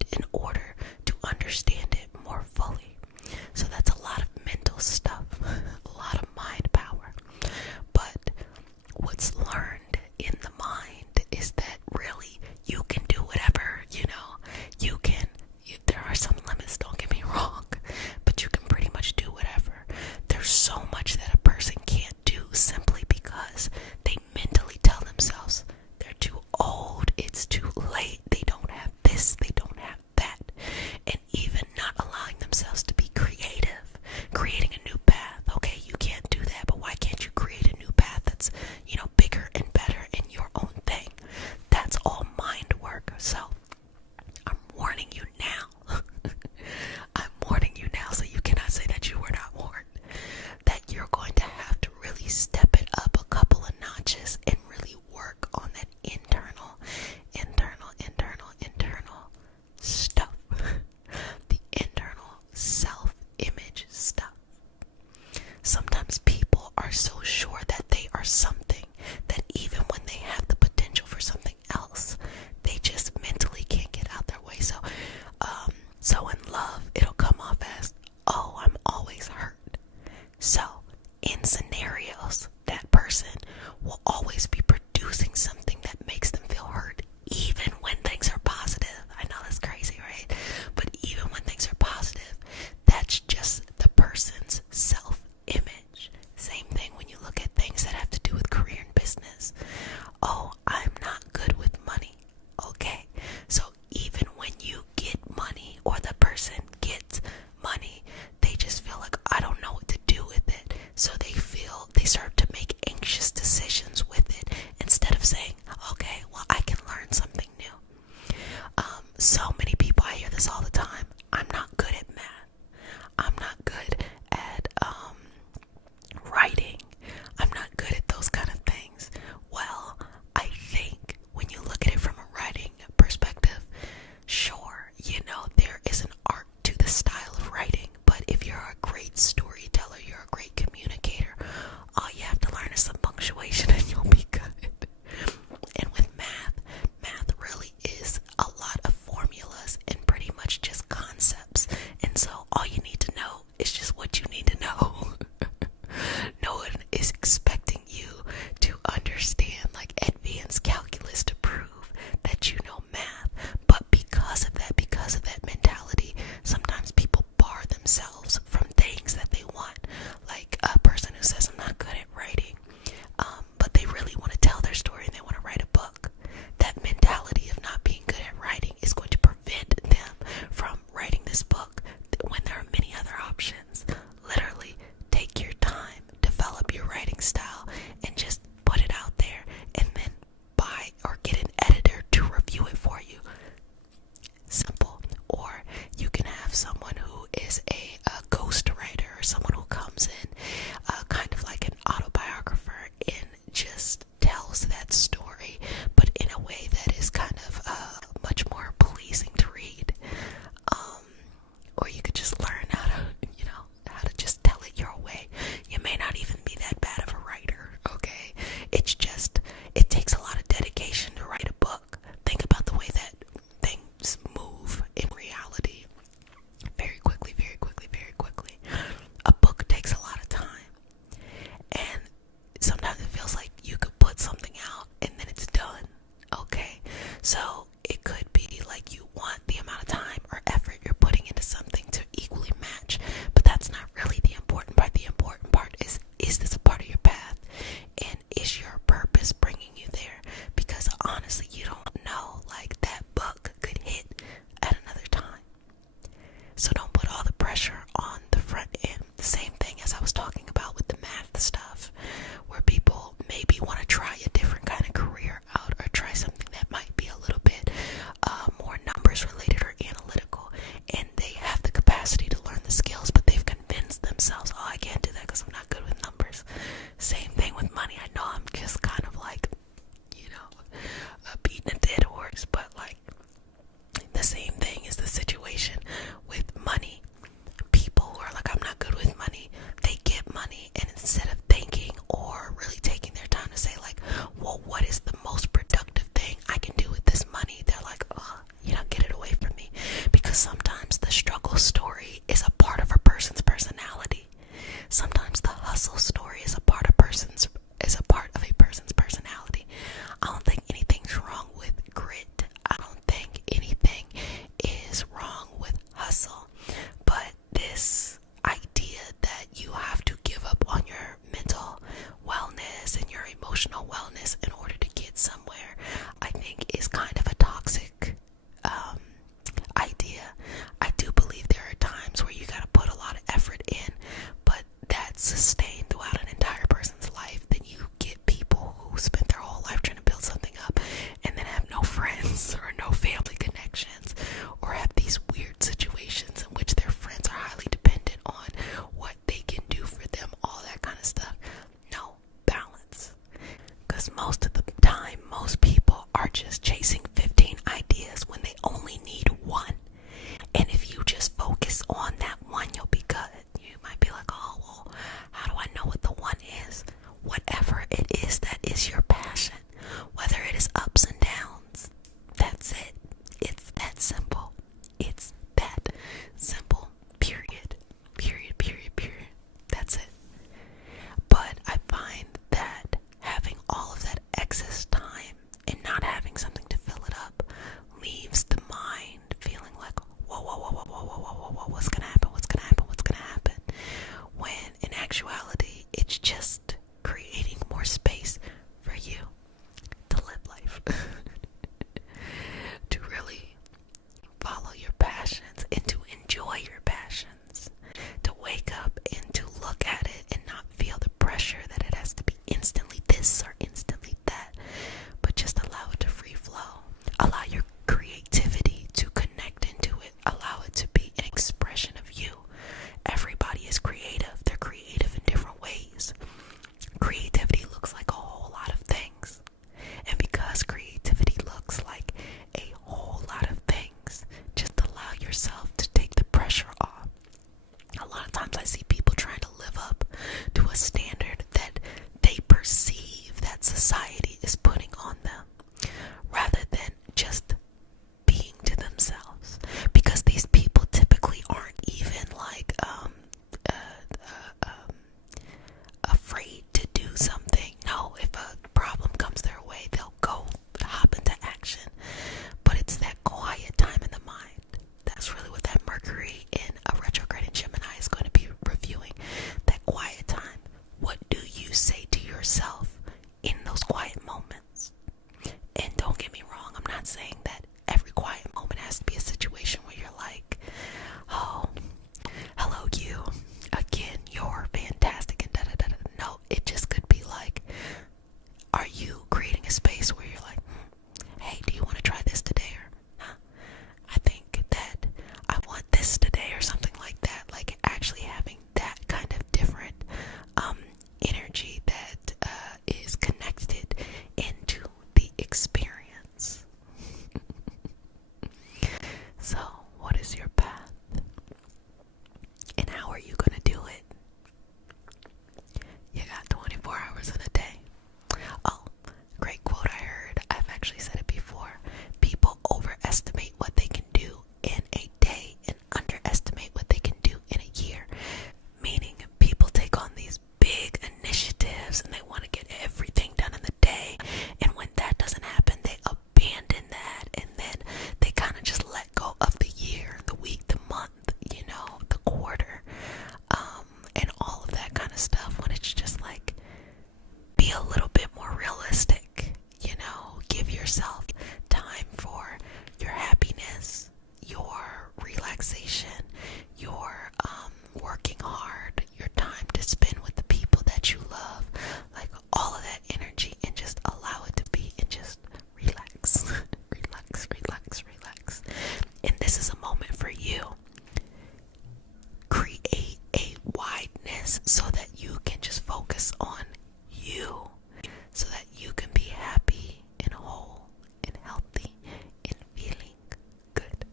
And this is a moment for you. Create a wideness so that you can just focus on you, so that you can be happy and whole and healthy and feeling good.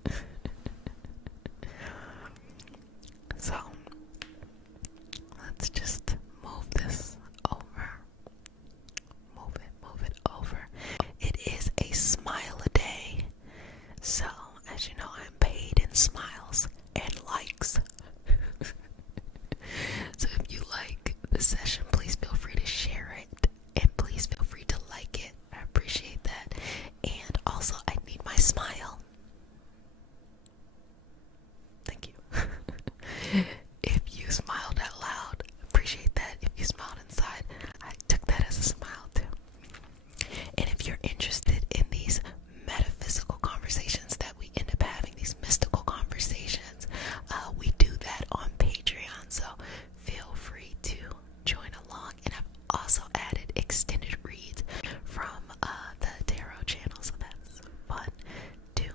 So let's just move this over. Move it over. It is a smile a day. So, as you know, I'm paid in smiles and likes. So if you like the session, please feel free to share it. And please feel free to like it. I appreciate that. And also, I need my smile. Thank you. If you smiled out loud, appreciate that. If you smiled inside, I took that as a smile too. And if you're interested in these metaphysical conversations that we end up having, these mystical conversations, we do that on Patreon. So feel free to join along. And I've also added extended reads from the tarot channel, so that's fun too.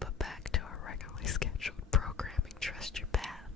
But back to our regularly scheduled programming. Trust your path.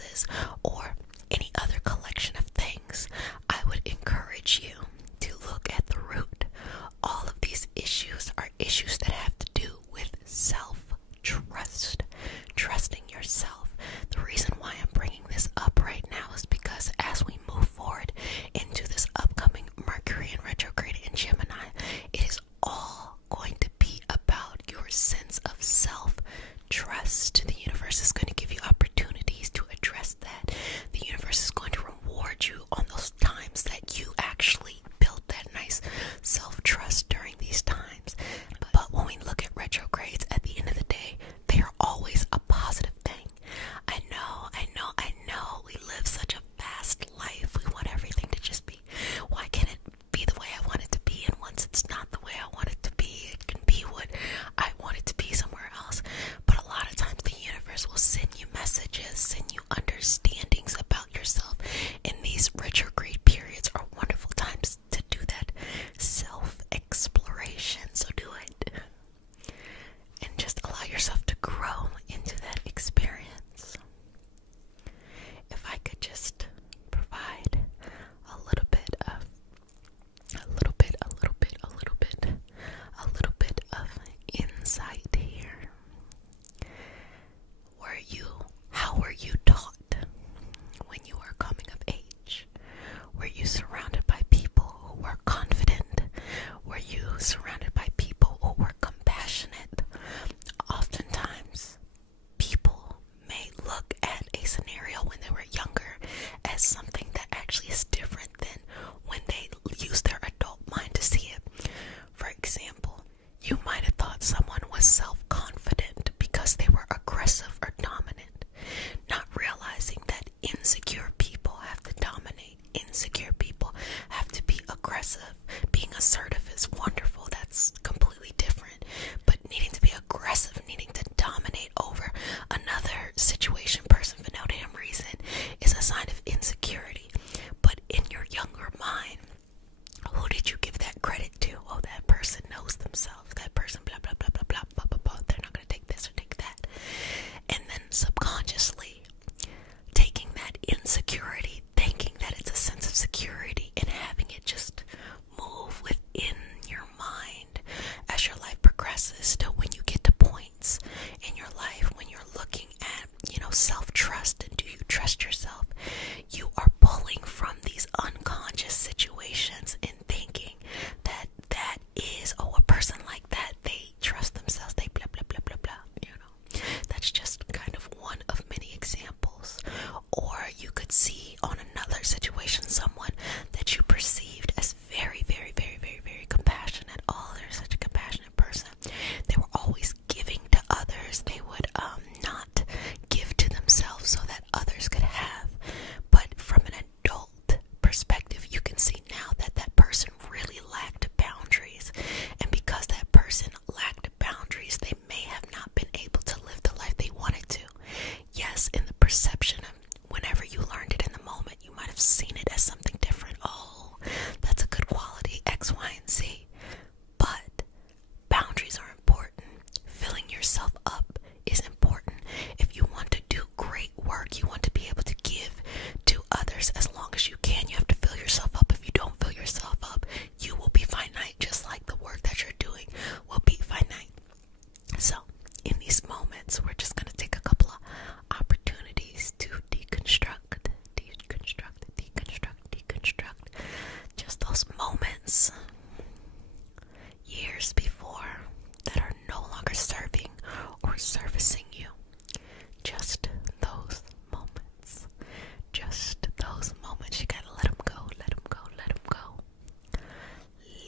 illnesses or any other collection of things, I would encourage you to look at the root. All of these issues are issues that have to do with self-trust, trusting yourself. The reason why I'm bringing this up right now is because as we move forward into this upcoming Mercury and retrograde in Gemini, it is all going to be about your sense of self-trust. The universe is going to give you opportunities to address that. The universe is going to reward you on those times that you actually built that nice self-trust during these times. But when we look at retrogrades, at the end of the day, they are always a positive thing. I know. We live such a fast life. We want everything to just be, why can't it be the way I want it to be? And once it's not the way I want it to be, it can be what I want it to be somewhere else. But a lot of times the universe will send you messages, send you understandings about yourself. And these retrograde periods are wonderful times to do that self-exploration. So do it. And just allow yourself to grow into that experience. If I could just provide a little bit of insight here. How were you taught when you were coming of age? Were you surrounded by people who were confident? Were you surrounded by people who were compassionate? Oftentimes, people may look at a scenario when they were younger as something that actually is different than when they use their adult mind to see it. For example, you might have thought someone was self-confident because they were aggressive or dominant, not realizing that insecure people have to dominate. Insecure people have to be aggressive. Being assertive is wonderful. That's completely different. But needing to be aggressive, needing to dominate over another situation, person, for no damn reason, is a sign of insecurity. But in your younger mind, who did you give that credit to? Oh, that person knows themselves. That person, blah, blah, blah, blah, blah, blah, blah, blah. They're not going to take this or take that. And then subconsciously taking that insecurity, thinking that it's a sense of security, and having it just move within your mind as your life progresses, till when you get to points in your life when you're looking at, self-trust and do you trust yourself, you are pulling from these unconscious situations and thinking that is, a person like that, they trust themselves, they blah blah blah blah blah. That's just kind of one of many examples. Or you could see on another situation someone that you perceived as very, very, very, very, very compassionate. Oh, they're such a compassionate person. They were always giving to others. They would not give to themselves so that others could have. But from an adult perspective, you can see now that that person really lacked boundaries. And because that person lacked boundaries, they may have not been able to live the life they wanted to. Yes, in the perception of whenever you learned it in the moment, you might have seen it as something different. Oh, that's a good quality, X, Y, and Z. But boundaries are important. Filling yourself up is important. If you want to do great work, you want to be able to give to others as long as you can, you have to fill yourself up. If you don't fill yourself up, you will be finite, just like the work that you're doing will be finite. So, in these moments, we're just going to take a couple of opportunities to deconstruct. Just those moments, years before, that are no longer serving or servicing you. Just those moments. Just those moments. You gotta let them go, let them go, let them go.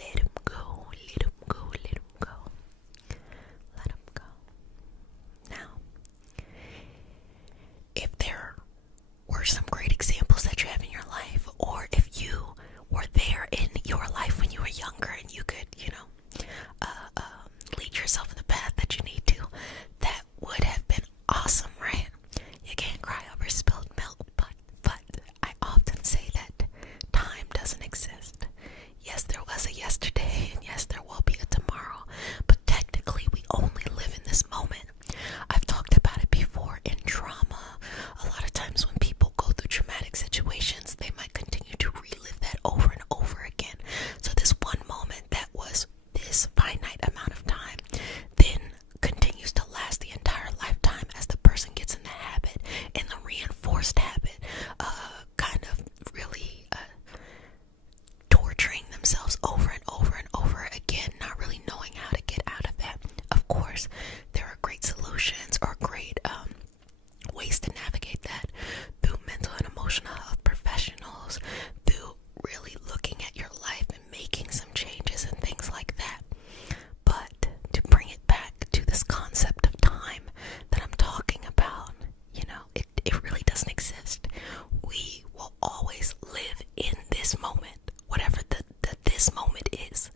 Let them go, let them go, let them go. Let them go. Now, if there were some great examples that you have in your life, or if you were there in your life when you were younger and you could, lead yourself in the path that you need to, that would have guidance or great ways to navigate that through mental and emotional health professionals, through really looking at your life and making some changes and things like that. But to bring it back to this concept of time that I'm talking about, it really doesn't exist. We will always live in this moment, whatever this moment is.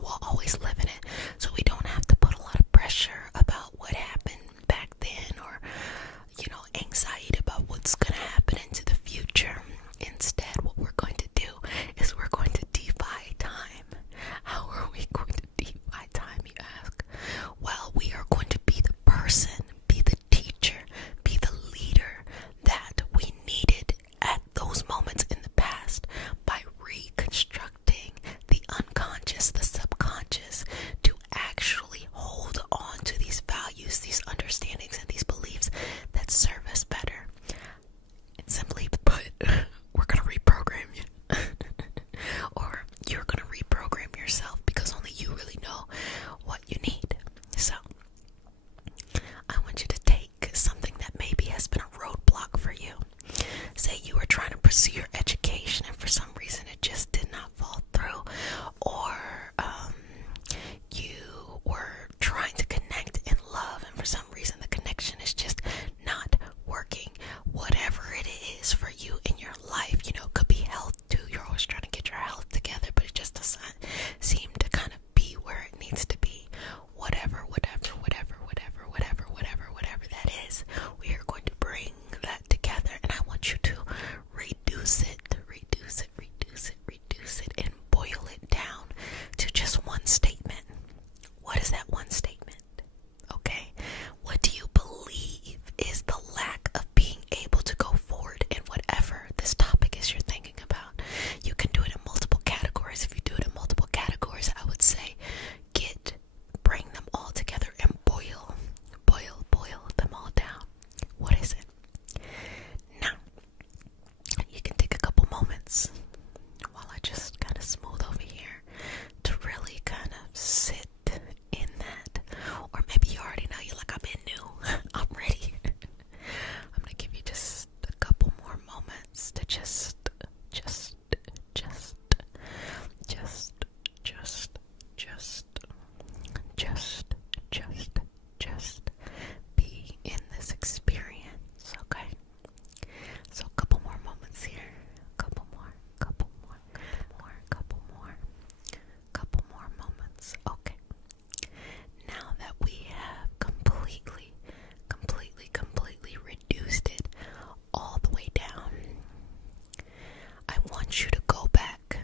We'll always live in it. So we don't have to put a lot of pressure about what happened back then, or anxiety about what's going to happen into the future. Instead, what we're going to do is we're going to defy time. How are we going to defy time, you ask? Well, we are going to be the person, be the teacher, be the leader that we needed at those moments in the past by reconstructing the unconscious, the subconscious, to actually hold on to these values, these understandings, and these beliefs that serve us better. And simply put, we're going to reprogram you. Or you're going to reprogram yourself, because only you really know what you need. So, I want you to take something that maybe has been a roadblock for you. Say you were trying to pursue your education and for some reason it just did not fall through. Or you were trying to connect in love and for some reason the connection is just not working. Whatever it is for you in your life, could be health too. You're always trying to get your health together, but it just doesn't seem to kind of be where it needs to be. Whatever that is, we are going to bring that together, and I want you to reduce it, and boil it down to just one statement. What is that one statement? Okay, what do you believe is the lack of being able to go forward in whatever this topic is you're thinking about? You can do it in multiple categories. If you do it in multiple categories, I would say bring them all together and boil them all down. What is it? Now, you can take a couple moments while I just kind of smooth over here to really kind of sit in that. Or maybe you already know, you're like, I've been new. I'm ready. I'm going to give you just a couple more moments to just be in this experience, okay? So a couple more moments here. Couple more moments. Okay. Now that we have completely reduced it all the way down, I want you to go back.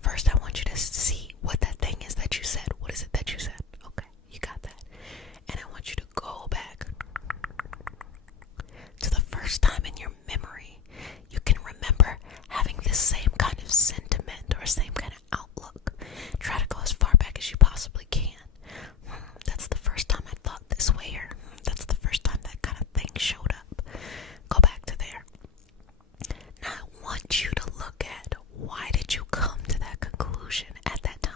First, I want you to see what that thing is that you said. What is it that you said? Okay, you got that. And I want you to go back to the first time in your memory you can remember having this same kind of sentiment or same kind of outlook. Try to go as far back as you possibly can. That's the first time I thought this way, or that's the first time that kind of thing showed up. Go back to there. Now I want you to look at, why did you come to that conclusion at that time?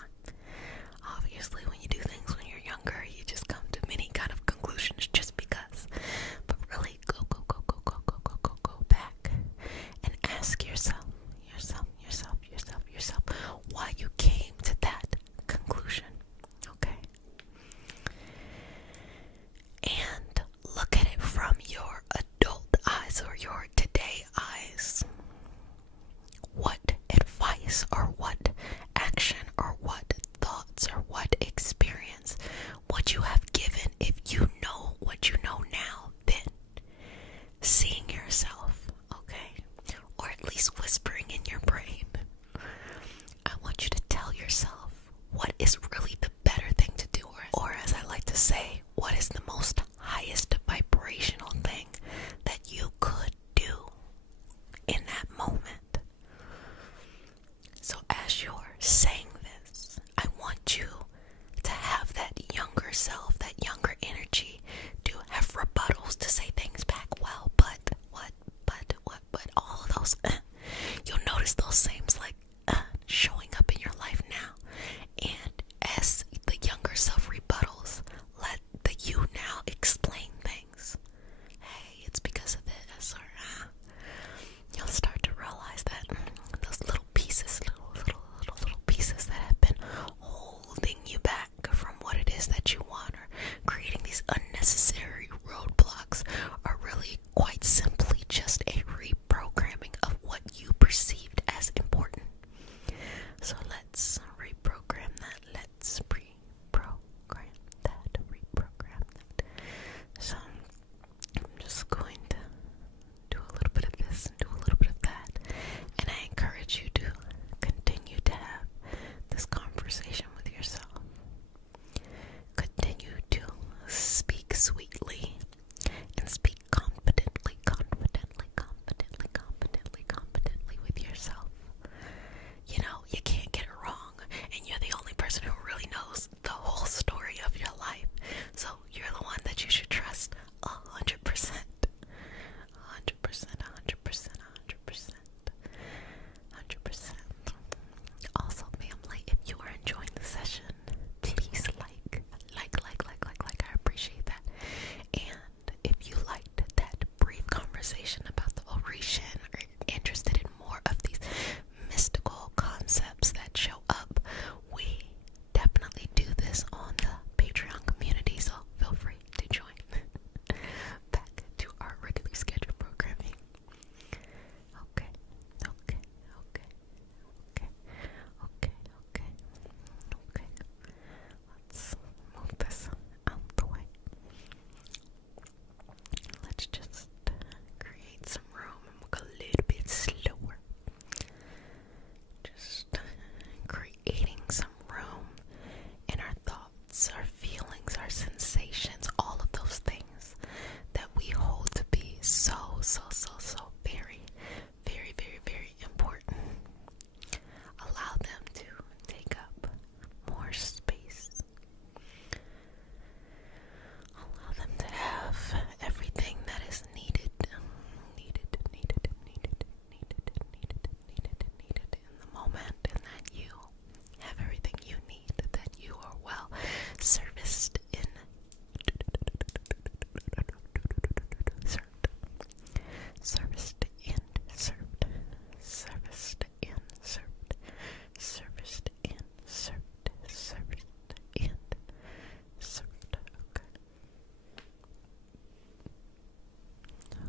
Obviously, when you do things when you're younger, you just come to many kind of conclusions just because. But really, go back and ask yourself, why you came to that conclusion. Okay? And look at it from your adult eyes or your today eyes. What advice or what action or what thoughts or what experience would you have given if you know what you know now then? Seeing yourself, okay? Or at least whispering in your brain. I want you to tell yourself what is really the better thing to do, or as I like to say, what is the most highest vibrational thing that you could do in that moment. So as you're explain things. Hey, it's because of this, or you'll start to realize that those little pieces, little pieces that have been holding you back from what it is that you want, or creating these unnecessary roadblocks, are really quite simply just a reprogramming of what you perceived as important. So let's reprogram that. Let's reprogram that. So I'm just going to do a little bit of this and do a little bit of that. And I encourage you to continue to have this conversation with yourself. Continue to speak sweetly and speak confidently with yourself. You know, you can't get it wrong, and you're the only person who really knows the whole story of your life. So you're the one that you should trust 100%. Also, family, if you are enjoying the session, please like. I appreciate that. And if you liked that brief conversation about the Orishan, or interested in more of these mystical concepts that show up, we definitely do this on the Patreon community, so feel free to join. Back to our regular scheduled programming. Okay. Let's move this out the way. Let's just create some room and we'll go a little bit slower. Just creating some room in our thoughts, our feelings, our sensations, all of those things that we hold to be so very important. Allow them to take up more space. Allow them to have everything that is needed in the moment, and that you have everything you need, that you are well serviced in.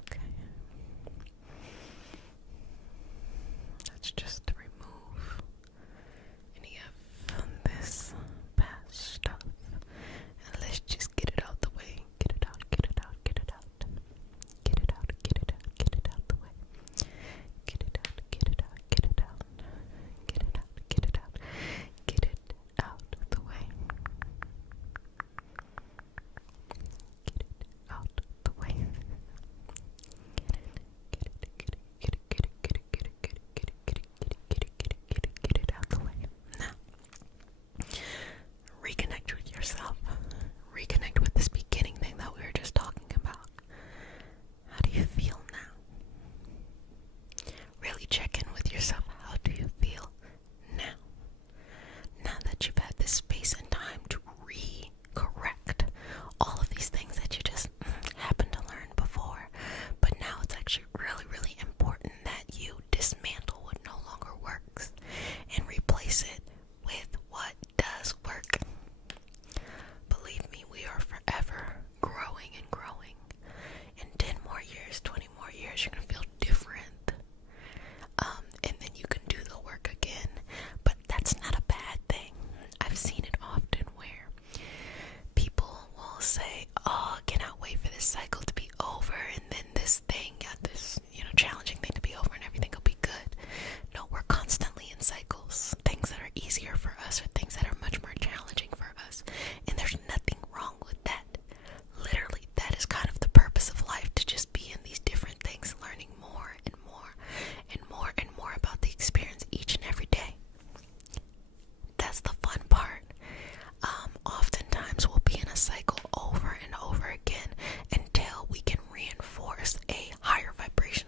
Okay. Let's just remove any of this past stuff, and let's just get it out the way. Get it out the way. Get it out the way. Get it out the way. Now, reconnect with yourself. Reconnect with this beginning thing that we were just talking about. How do you feel now? Really check in with yourself. How do you feel now? Now that you've had this space and time to correct all of these things that you just happened to learn before, but now it's actually really important that you dismantle what no longer works and replace it with what does work. Believe me, we are forever growing and growing. In 10 more years, 20 more years, you're gonna feel different, and then you can do the work again. But that's not a bad thing. I've seen it often where people will say, oh, I cannot wait for this cycle to be over, and then this thing, this challenging thing to be over, and everything will be good. No, we're constantly in cycles. Things that are easier for us are things that are much more challenging for us, and there's nothing wrong with that. Literally, that is kind of the purpose of life, to just be in these different things, learning more and more and more and more about the experience each and every day. That's the fun part. Oftentimes we'll be in a cycle over and over again until we can reinforce a higher vibration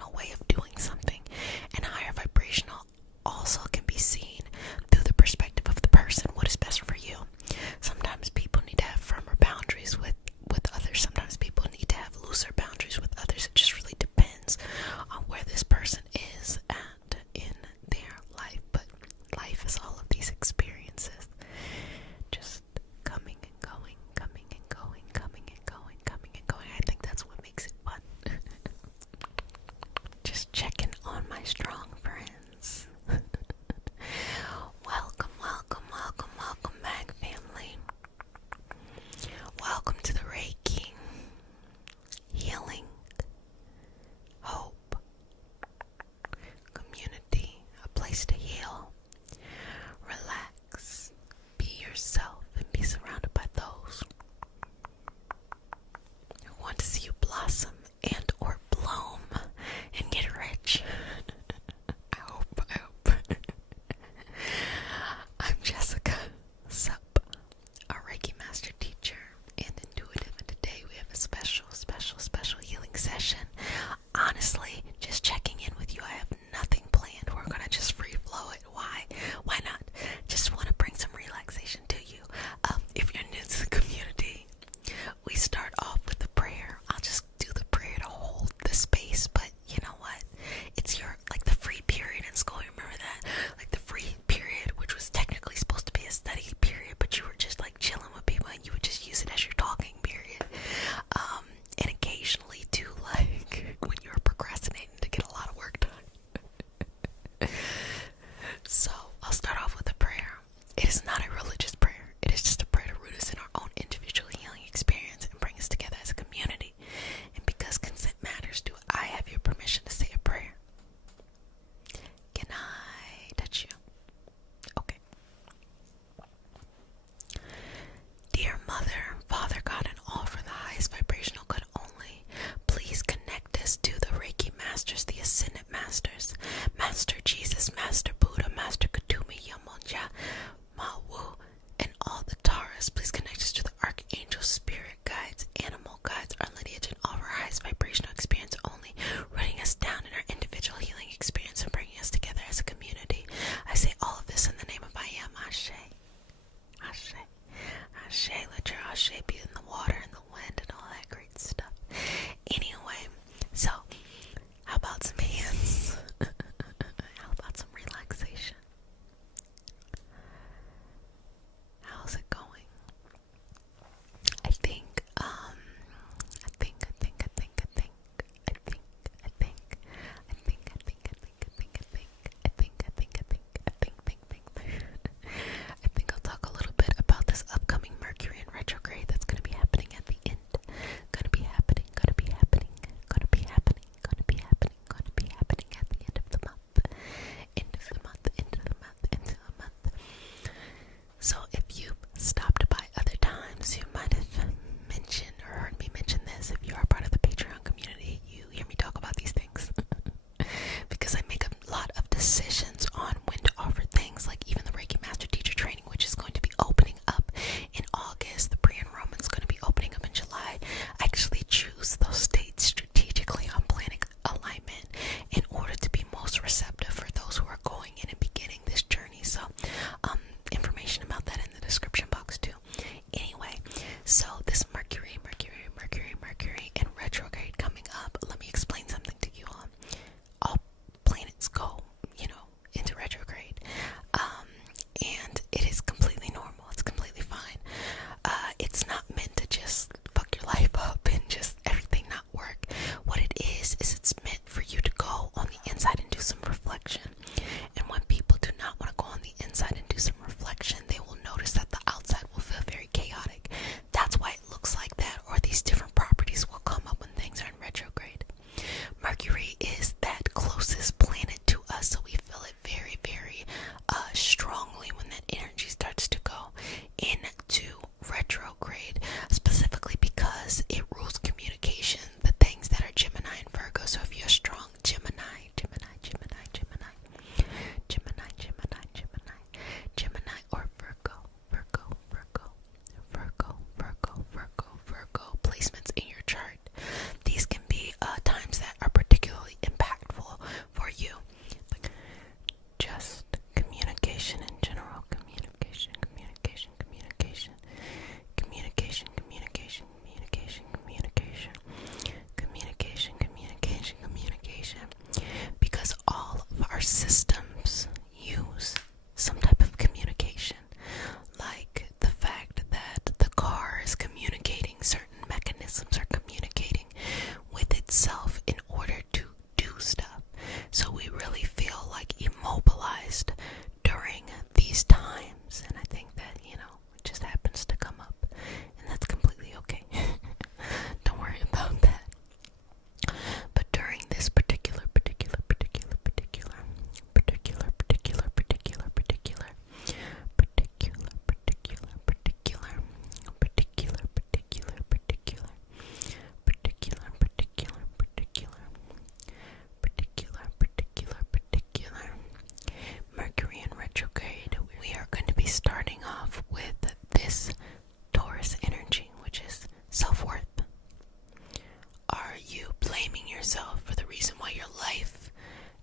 yourself for the reason why your life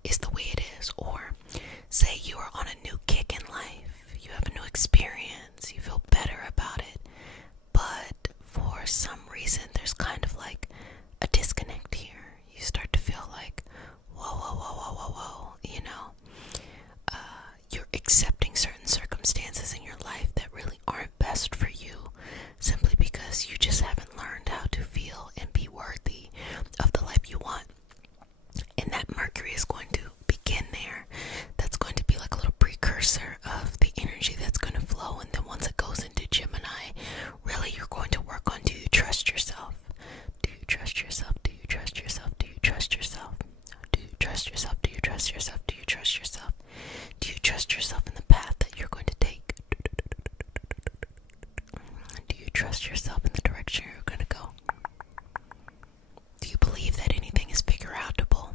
is the way it is. Or say you are on a new kick in life, you have a new experience, you feel better about it, but for some reason there's kind of like a disconnect here. You start to feel like, whoa, you know, you're accepting certain circumstances in your life that really aren't best for you, simply because you just haven't learned how to feel and be worthy of the life you want. And that Mercury is going to begin there. That's going to be like a little precursor of the energy that's going to flow. And then once it goes into Gemini, really you're going to work on, do you trust yourself? Do you trust yourself? Do you trust yourself? Do you trust yourself? Do you trust yourself? Do you trust yourself? Do you trust yourself? Do you trust yourself in the path that you're going to take? Do you trust yourself in the direction you're going to go? Do you believe that anything is figure-outable?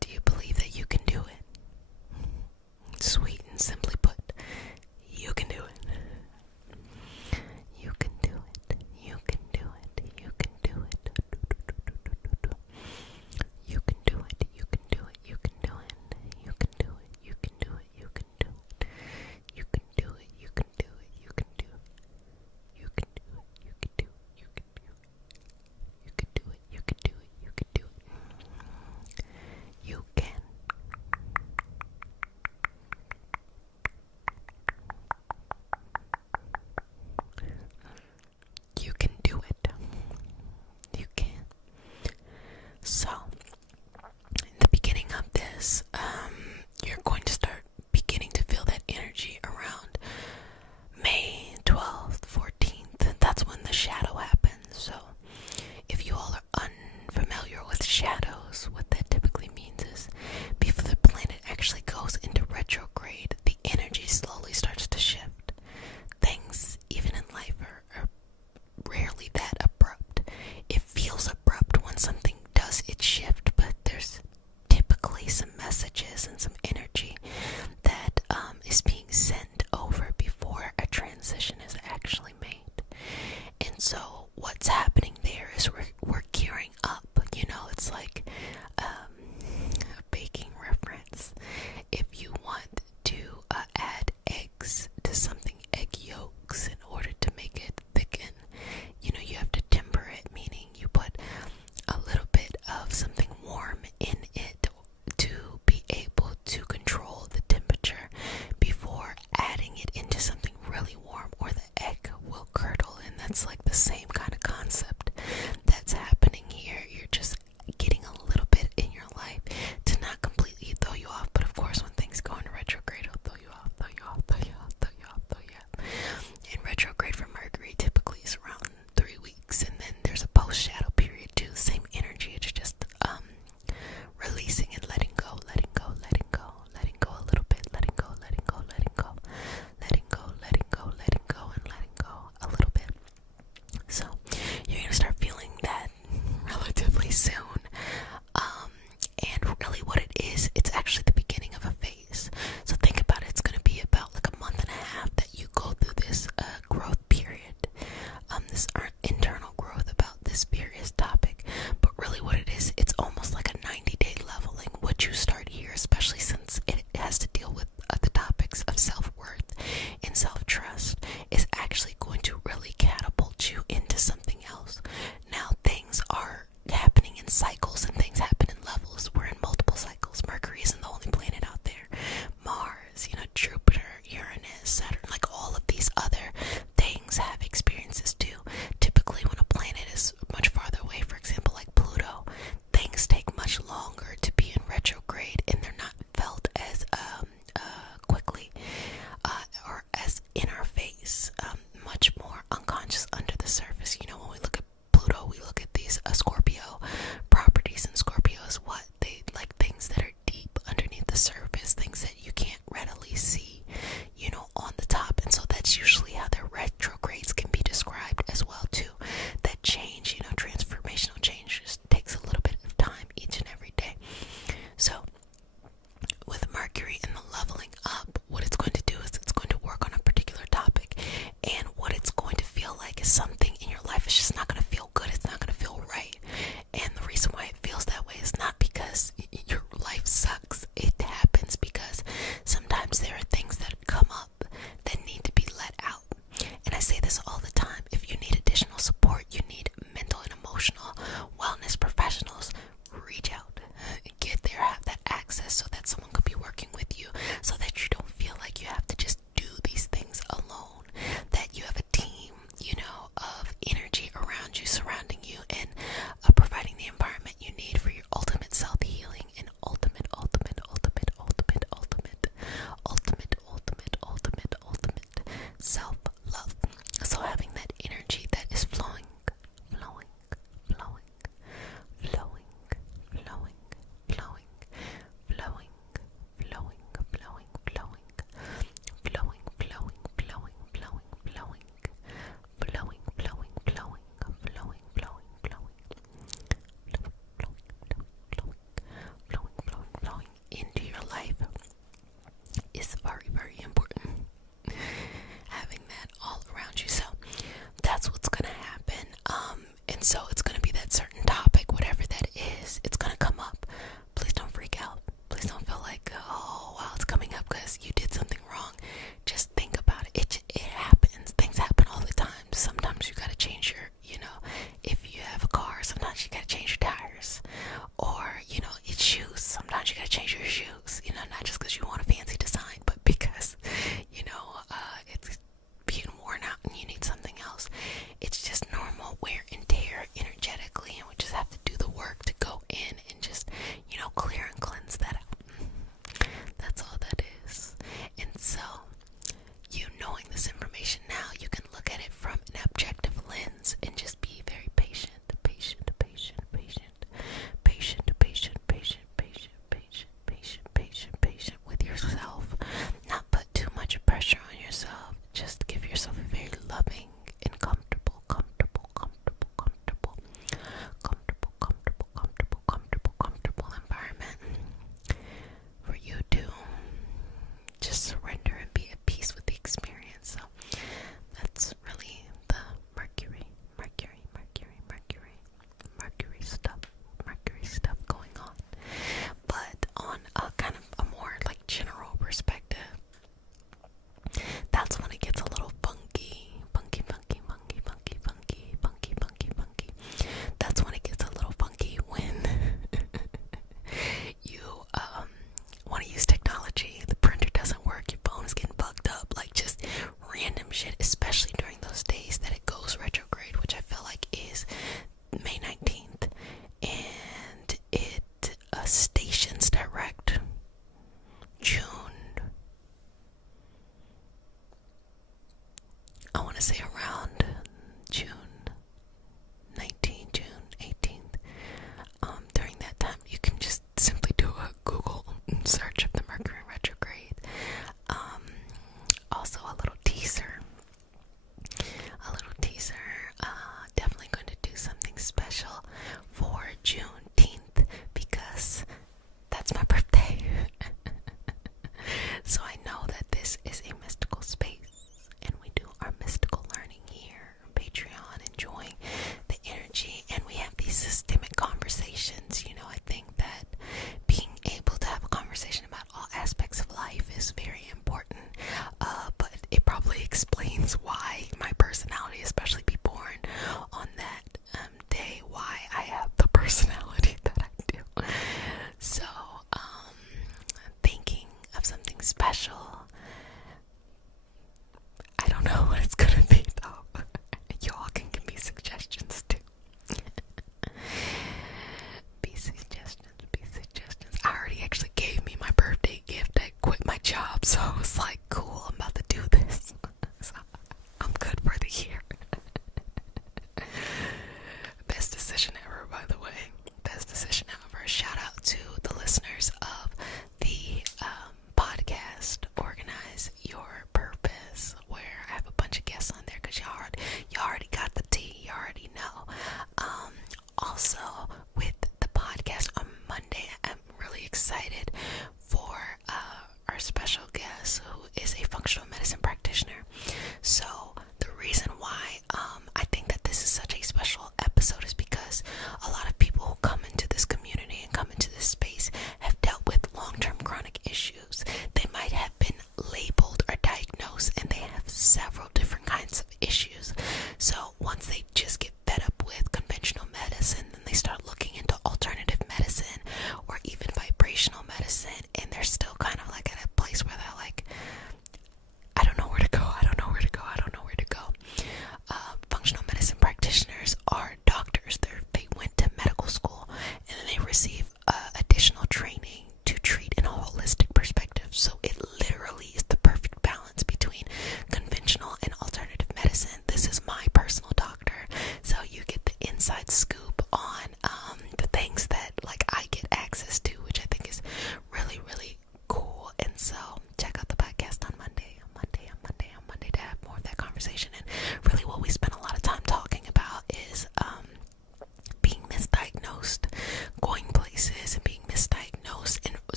Do you believe that you can do it? Sweet and simply put, you can do it. You can do it. You can do it. You can do it. You can do it. You can do it. You can do it. You can do it. You can do it. You can do it. You can do it. You can do it. You can do it. You can do it. You can do it. You can do it. You can do it. You can do it. You can do it. You can. You can do it. You can. So, in the beginning of this, you're going to start beginning to feel that energy around May 12th, 14th. That's when the shadow happens. So, if you all are unfamiliar with shadows, what that typically means is before the planet actually goes into retrograde, the energy slowly starts to shift. Things, even in life, are rarely that abrupt. It feels abrupt when something does its shift, but there's typically some messages and some energy that is being sent over before a transition is actually made. And so what's happening there is we're gearing up. You know, it's like a baking reference. If you want to add eggs to something, egg yolks, in order to make it thicken, you know, you have to temper it, meaning you put a little bit of something warm in it to be able to control the temperature before adding it into something really warm, or the egg will curdle. And that's like the same kind of concept that's happening here. You're just getting a little bit in your life to not completely throw you off, but of course when things go into retrograde, it'll throw you off, throw you off, throw you off, throw you off, throw you off. And retrograde for Mercury typically is around 3 weeks, and then there's a post-shadow period too. Same energy, it's just releasing and letting go, letting go, letting go, letting go a little bit, letting go, letting go, letting go, letting go, letting go, letting go, and letting go a little bit. So you're gonna start feeling that relatively soon. And really what it is, it's actually the beginning of a phase. So think about it, it's gonna be about like a month and a half that you go through this growth period, this internal growth about this various topic. But really what it is, it's almost like a 90-day leveling. What you start here, especially since it has to deal with the topics of self-worth and self-trust, is actually going to really catapult you into something else. Now things are happening in cycles and things happen in levels. We're in multiple cycles. Mercury isn't the only planet out there. Mars, you know, Jupiter, Uranus, Saturn, like all of these other things have experiences too. Typically when a planet is much farther away, for example like Pluto, things take much longer to be in retrograde, and they're not felt as quickly or as in our face, much more unconscious under the surface. You know, when we look at Pluto, we look at these Scorpio properties, and Scorpio is what? They like things that are deep underneath the surface, things that you can't readily see, you know, on the top. And so that's usually how their retrogrades can be described as well too. That change, you know, transformational change just takes a little bit of time each and every day. So with Mercury and the leveling up, what it's going to do is it's going to work on a particular topic, and what it's going to feel like is something in your life is just not going to feel good. It's not going to feel right. so it's going to be that certain topic, whatever that is, it's going to come up. Please don't freak out. Please don't feel like, oh, wow, it's coming up because you did something wrong. Just think about it. It happens. Things happen all the time. Sometimes you got to change if you have a car, sometimes you got to change your tires. Or, it's shoes. Sometimes you got to change your shoes. Not just because you want a fancy design, but because, it's being worn out and you need something else. It's just normal wear and tear, energy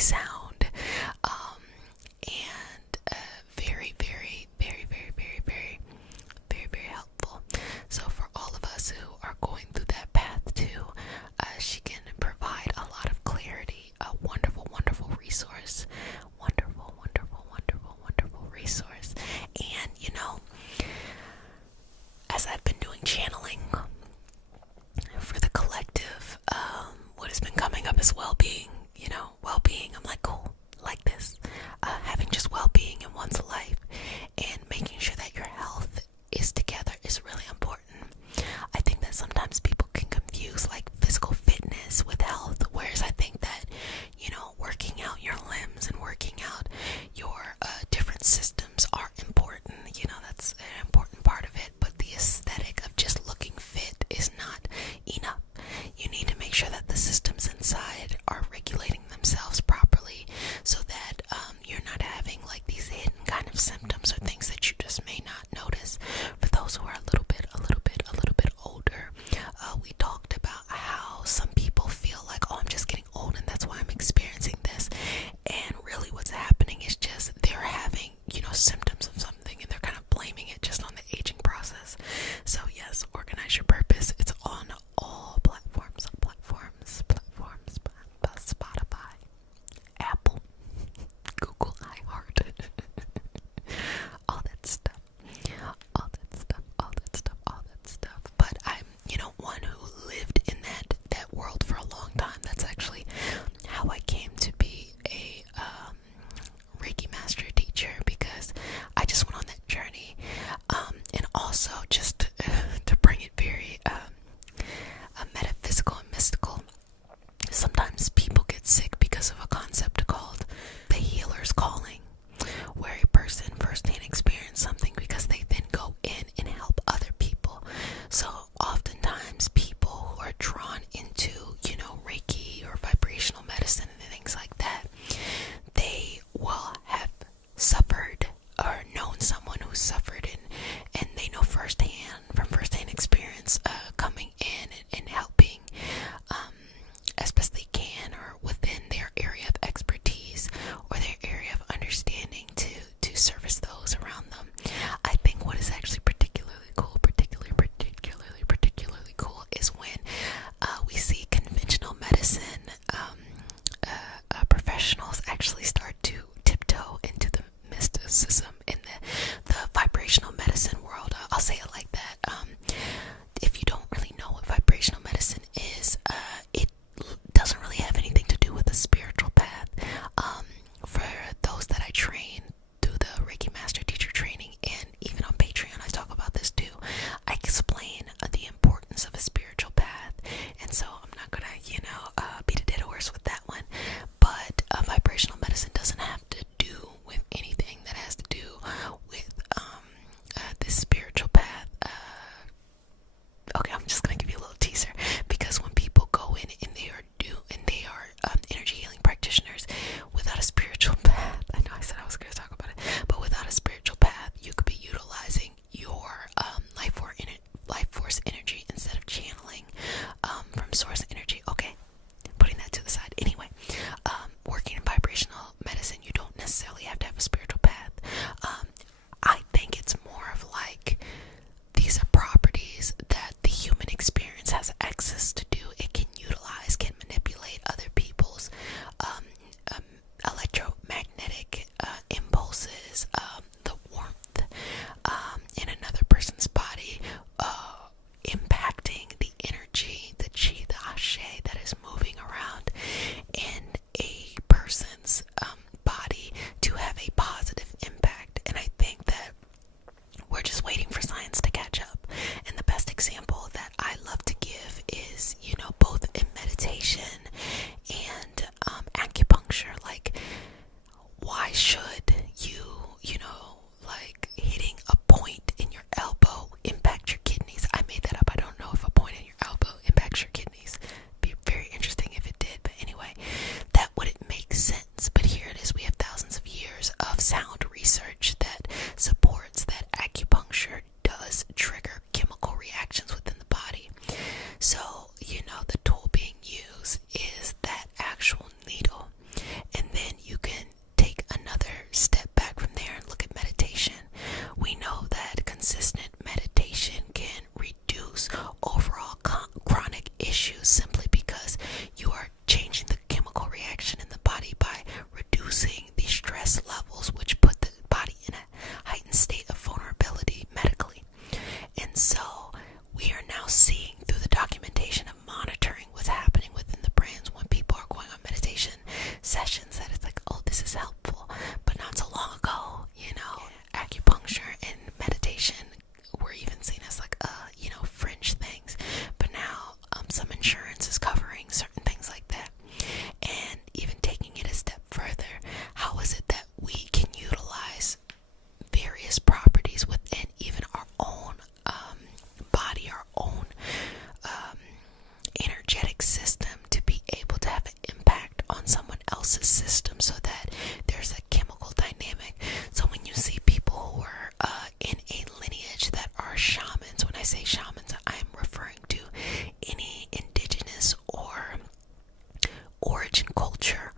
sound, and very, very, very, very, very, very, very, very helpful. So for all of us who are going through that path too, she can provide a lot of clarity. A wonderful, wonderful resource. Wonderful, wonderful, wonderful, wonderful resource. And you know, as I've been doing channeling for the collective, what has been coming up is well-being. You know, well-being. I'm like, cool, like this. Having just well-being in one's life and making sure that your health is together is really important. I think that sometimes people can confuse like physical fitness with health, whereas I think that, you know, working out your limbs and working out your different systems are important. You know, that's an important part of it, but the aesthetic of just looking fit is not enough. You need to make sure that the systems inside are regulating themselves properly so that you're not having like these hidden kind of symptoms or things that you just may not notice. For those who are a little bit older, we talked about how some people feel like, oh, I'm just getting old and that's why I'm experiencing this. And really what's happening is just they're having, you know, symptoms of something and they're kind of blaming it just on the aging process. So yes, Organize Your Purpose. It's on all platforms, Spotify, Apple, Google, iHeart, all that stuff. But I'm, you know, one who lived in that world for a long time. That's actually how I came to be a Reiki master teacher, because I just went on that journey. And also just to bring it very metaphysical and mystical. Sometimes people get sick because of a concept called the healer's calling, where a person firsthand experience something because they then go in and help other people. So oftentimes people who are drawn into, you know, Reiki or vibrational medicine and things like that, they will have suffered or known someone who suffered, and they know from firsthand experience, coming in and helping as best they can, virgin culture